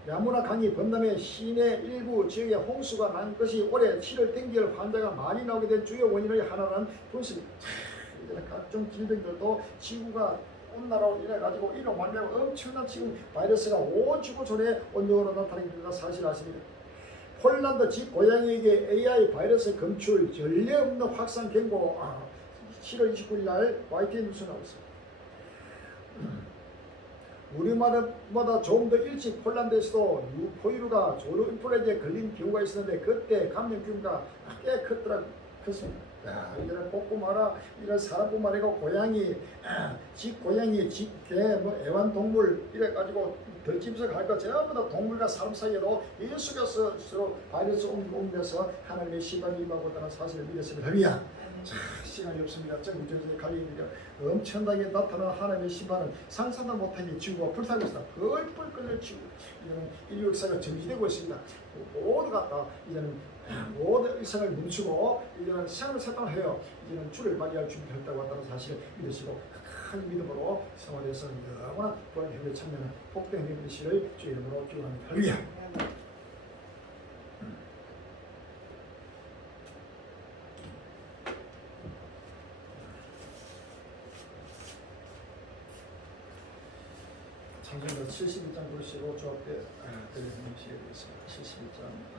야무나 강이 번담해 시내 일부 지역에 홍수가 난 것이 올해 7월 댕기열 환자가 많이 나오게 된 주요 원인의 하나는 분수입니다. 각종 질병들도 지구가 온난화로 인해 가지고 이로 말미암아 엄청난 지금 바이러스가 온 지구촌에 온적으로 나타나게 된다 사실 아십니까? 폴란드 집 고양이에게 AI 바이러스 검출 전례 없는 확산 경고 7월 29일 날 YTN 뉴스 나오고 있습니다. 우리말보다 조금 더 일찍 폴란드에서도 포유류가 조류 인플루엔자에 걸린 경우가 있었는데 그때 감염 규모가 꽤 컸습니다. 야, 이런 꼬꼬마라 이런 사람뿐만 아니고 고양이, 집 고양이, 집개뭐 애완동물 이래 가지고 들짐승 할거 전부 다 동물과 사람 사이에도 예수께서 서로 바이러스 옮기면서 하나님의 심판이 임하고다는 사실을 믿었습니다. 할렐루야. 자, 시간이 없습니다. 전국전선의 갈릴리가 엄청나게 나타난 하나님의 심판은 상상도 못하게 지구가 불타고 있습니다. 펄펄 끓는 지구. 이제는 인류 역사가 정지되고 있습니다. 모두가 다 이제는 모든 일상을 멈추고 이제는 생을 세탁해요. 이제는 주를 맞이할 준비를 했다고 한다는 사실을 믿으시고 큰 믿음으로 성화돼서 영원한 부활 협에 참여하는 복된 힘의 시를 주의 이름으로 기원합니다. 할렐루야. 창세기 72장 보시고 주 앞에 들려주시게 되겠습니다. 72장.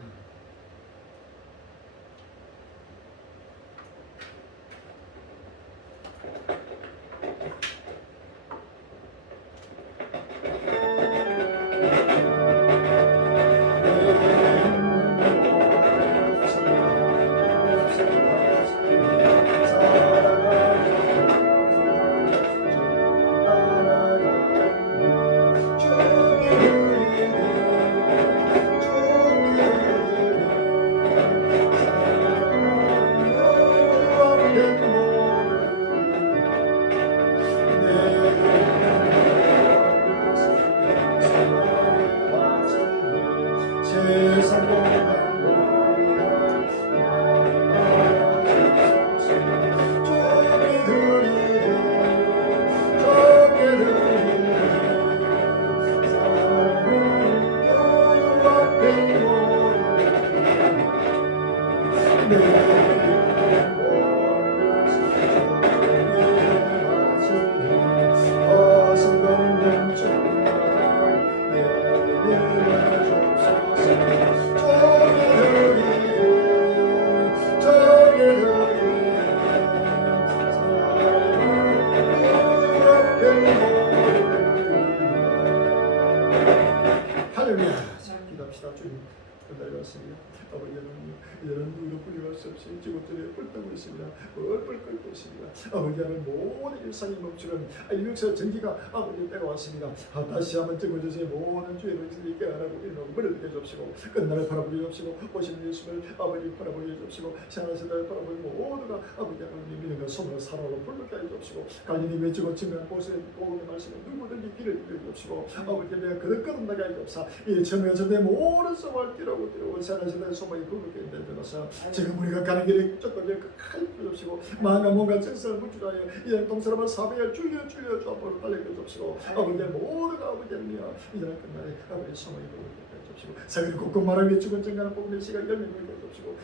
할렐루야. 자, 기도합시다. 주님 기다려왔습니다. 아버지 하나님, 이제는 누구도 불리할 수 없이 지구들에 불타고 있습니다. 뻘뻘 끓고 있습니다. 아버지 하나님, 모든 일상이 멈추는 인류사 전기가 아버지 때가 왔습니다. 다시 한번 적어주세요. 모든 주의 백성들이 깨어나고 이런 물을 내줍시고 끝날을 바라보게 해줍시고 오시는 예수를 아버지 바라보게 해줍시고 생활세대를 바라보고 모두가 아버지 하나님 믿음과 소망을 사랑으로 불붙게 해줍시고 갈리니 외치고 증명한 보수의 복음의 말씀에 누구든지 길을 열어줍시고 아버지 내가 거듭거듭나게 하옵사. 이 전에 전에 모든 소망을 뛰라고 뛰고 생활세대의 소망이 불붙게 되어서 지금 우리가 가는 길에 쫓겨져 칼 주옵시고 마음과 몸과 정성을 무주하여 이런 동사람을 사배에 줄여 주 앞으로 달리게 해줍시고 아버지 모두가 아버지 하나님 이제는 끝날에 아버지 소망이 불붙게 해줍시고 사기를 곳곳 말하며 죽은 정가는 복음의 시간 열매를 해줍시고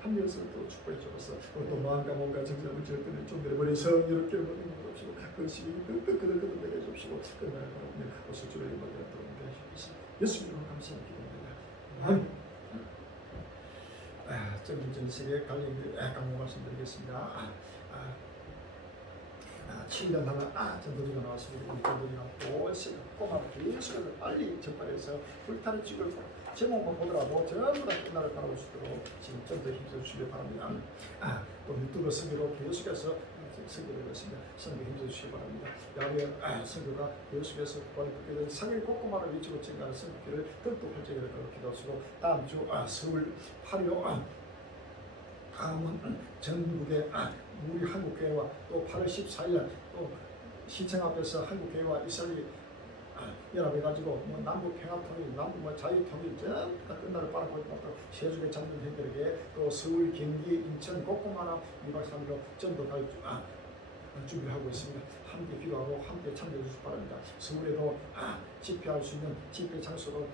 한 명씩 또 축복해 주옵소서. 또 마음과 몸과 정성을 무주할 때는 좀 내버려 성의롭게 먹는 것 없이고 그 시기 끄덕끄덕 되게 해줍시고 끝날에 오실 줄을 이루도록 해주시옵소서. 예수님으로 감사합니다. 기도합니다. 전국전세계 갈림길 강모 말씀드리겠습니다. 7년 하나 전도지가 나왔습니다. 이 전도지가 보시고 꼬마를 계속 빨리 전달해서 불타는 찍을 제목만 보더라도 전부 다 끝나를 바라볼 수 있도록 지금 전도 힘써 주시기 바랍니다. 또 유튜브 선교로 계속해서 선교를 했습니다. 선교 힘써 주시기 바랍니다. 야외 선교가 계속해서 부활받게 된 상일 꼬꼬마를 위치고 증가하는 선교를 더욱더 활성화를 하도록 기도하시고 다음 주 서울 8.15 다음은 전국의 우리 한국교회와 또 8월 14일 또 시청 앞에서 한국교회와 이스라엘이 연합해가지고 뭐 남북 평화통일, 남북 뭐 자유통일 전부 다 끝날을 바라고 있고 세속의 잠든 현들에게 또 서울, 경기, 인천 곳곳마다 2박 3일로 전도 갈 준비를 하고 있습니다. 함께 기도하고 함께 참여해 주시기 바랍니다. 서울에도 집회할 수 있는 집회 장소로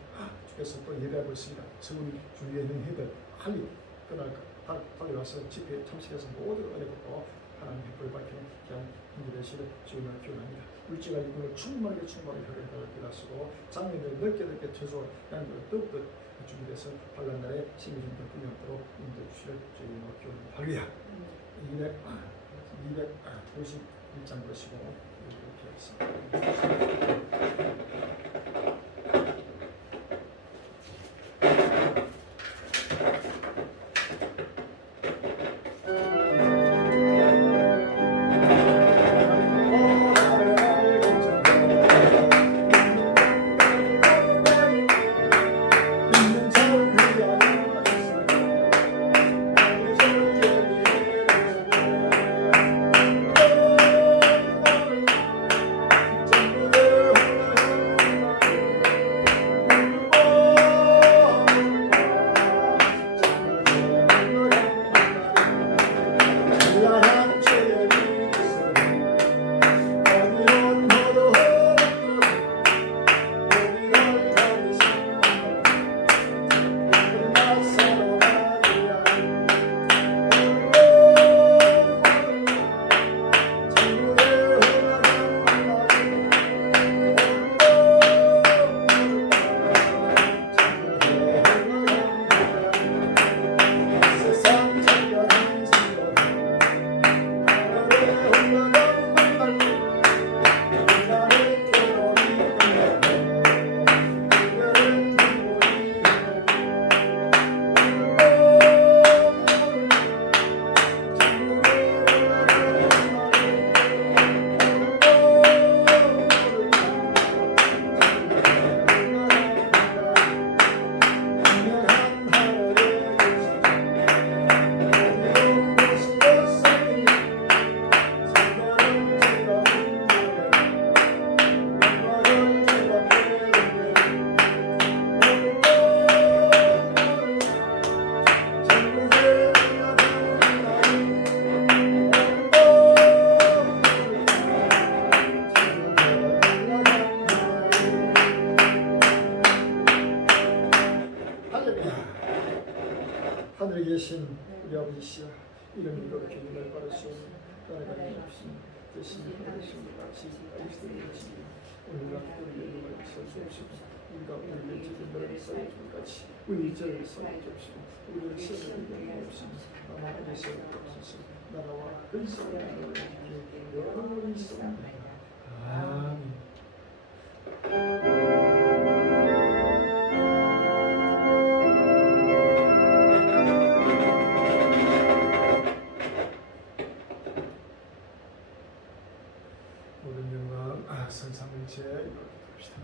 주께서 또 예배하고 있습니다. 서울 주위에 있는 회들 빨리 그날 빨리 와서 집회에 참석해서 모두가 은혜 받고 하나님 빛을 밝히는 귀한 힘이 되시를 주님을 기원합니다. 일제가 이분을 충만하게 혈액을 기다시고 장면을 넓게 쳐서 양들을 더욱더 준비해서 환란날에 생기신 분이 없도록 인도해 주시를 주님을 기원합니다. 할렐루야. 251장 보시고 이렇게 하겠습니다. 하늘에 계신 우리 아버지시여 이름이 그렇게 은혜를 받으시오니 나라가 없으니 대신 받으시니 같이 아이스들이 오늘날 우리의 눈을 비춰주옵시고 우리가 우리의 죄들을 쌓여주는 같이 우리 죄를 쌓여주옵시고 우리를 시험에 없으니 나만 아니시여 없으시고 나라와 근사와 영원히 있습니다. 아멘. 모든 영광 성삼일체 이렇게 합시다.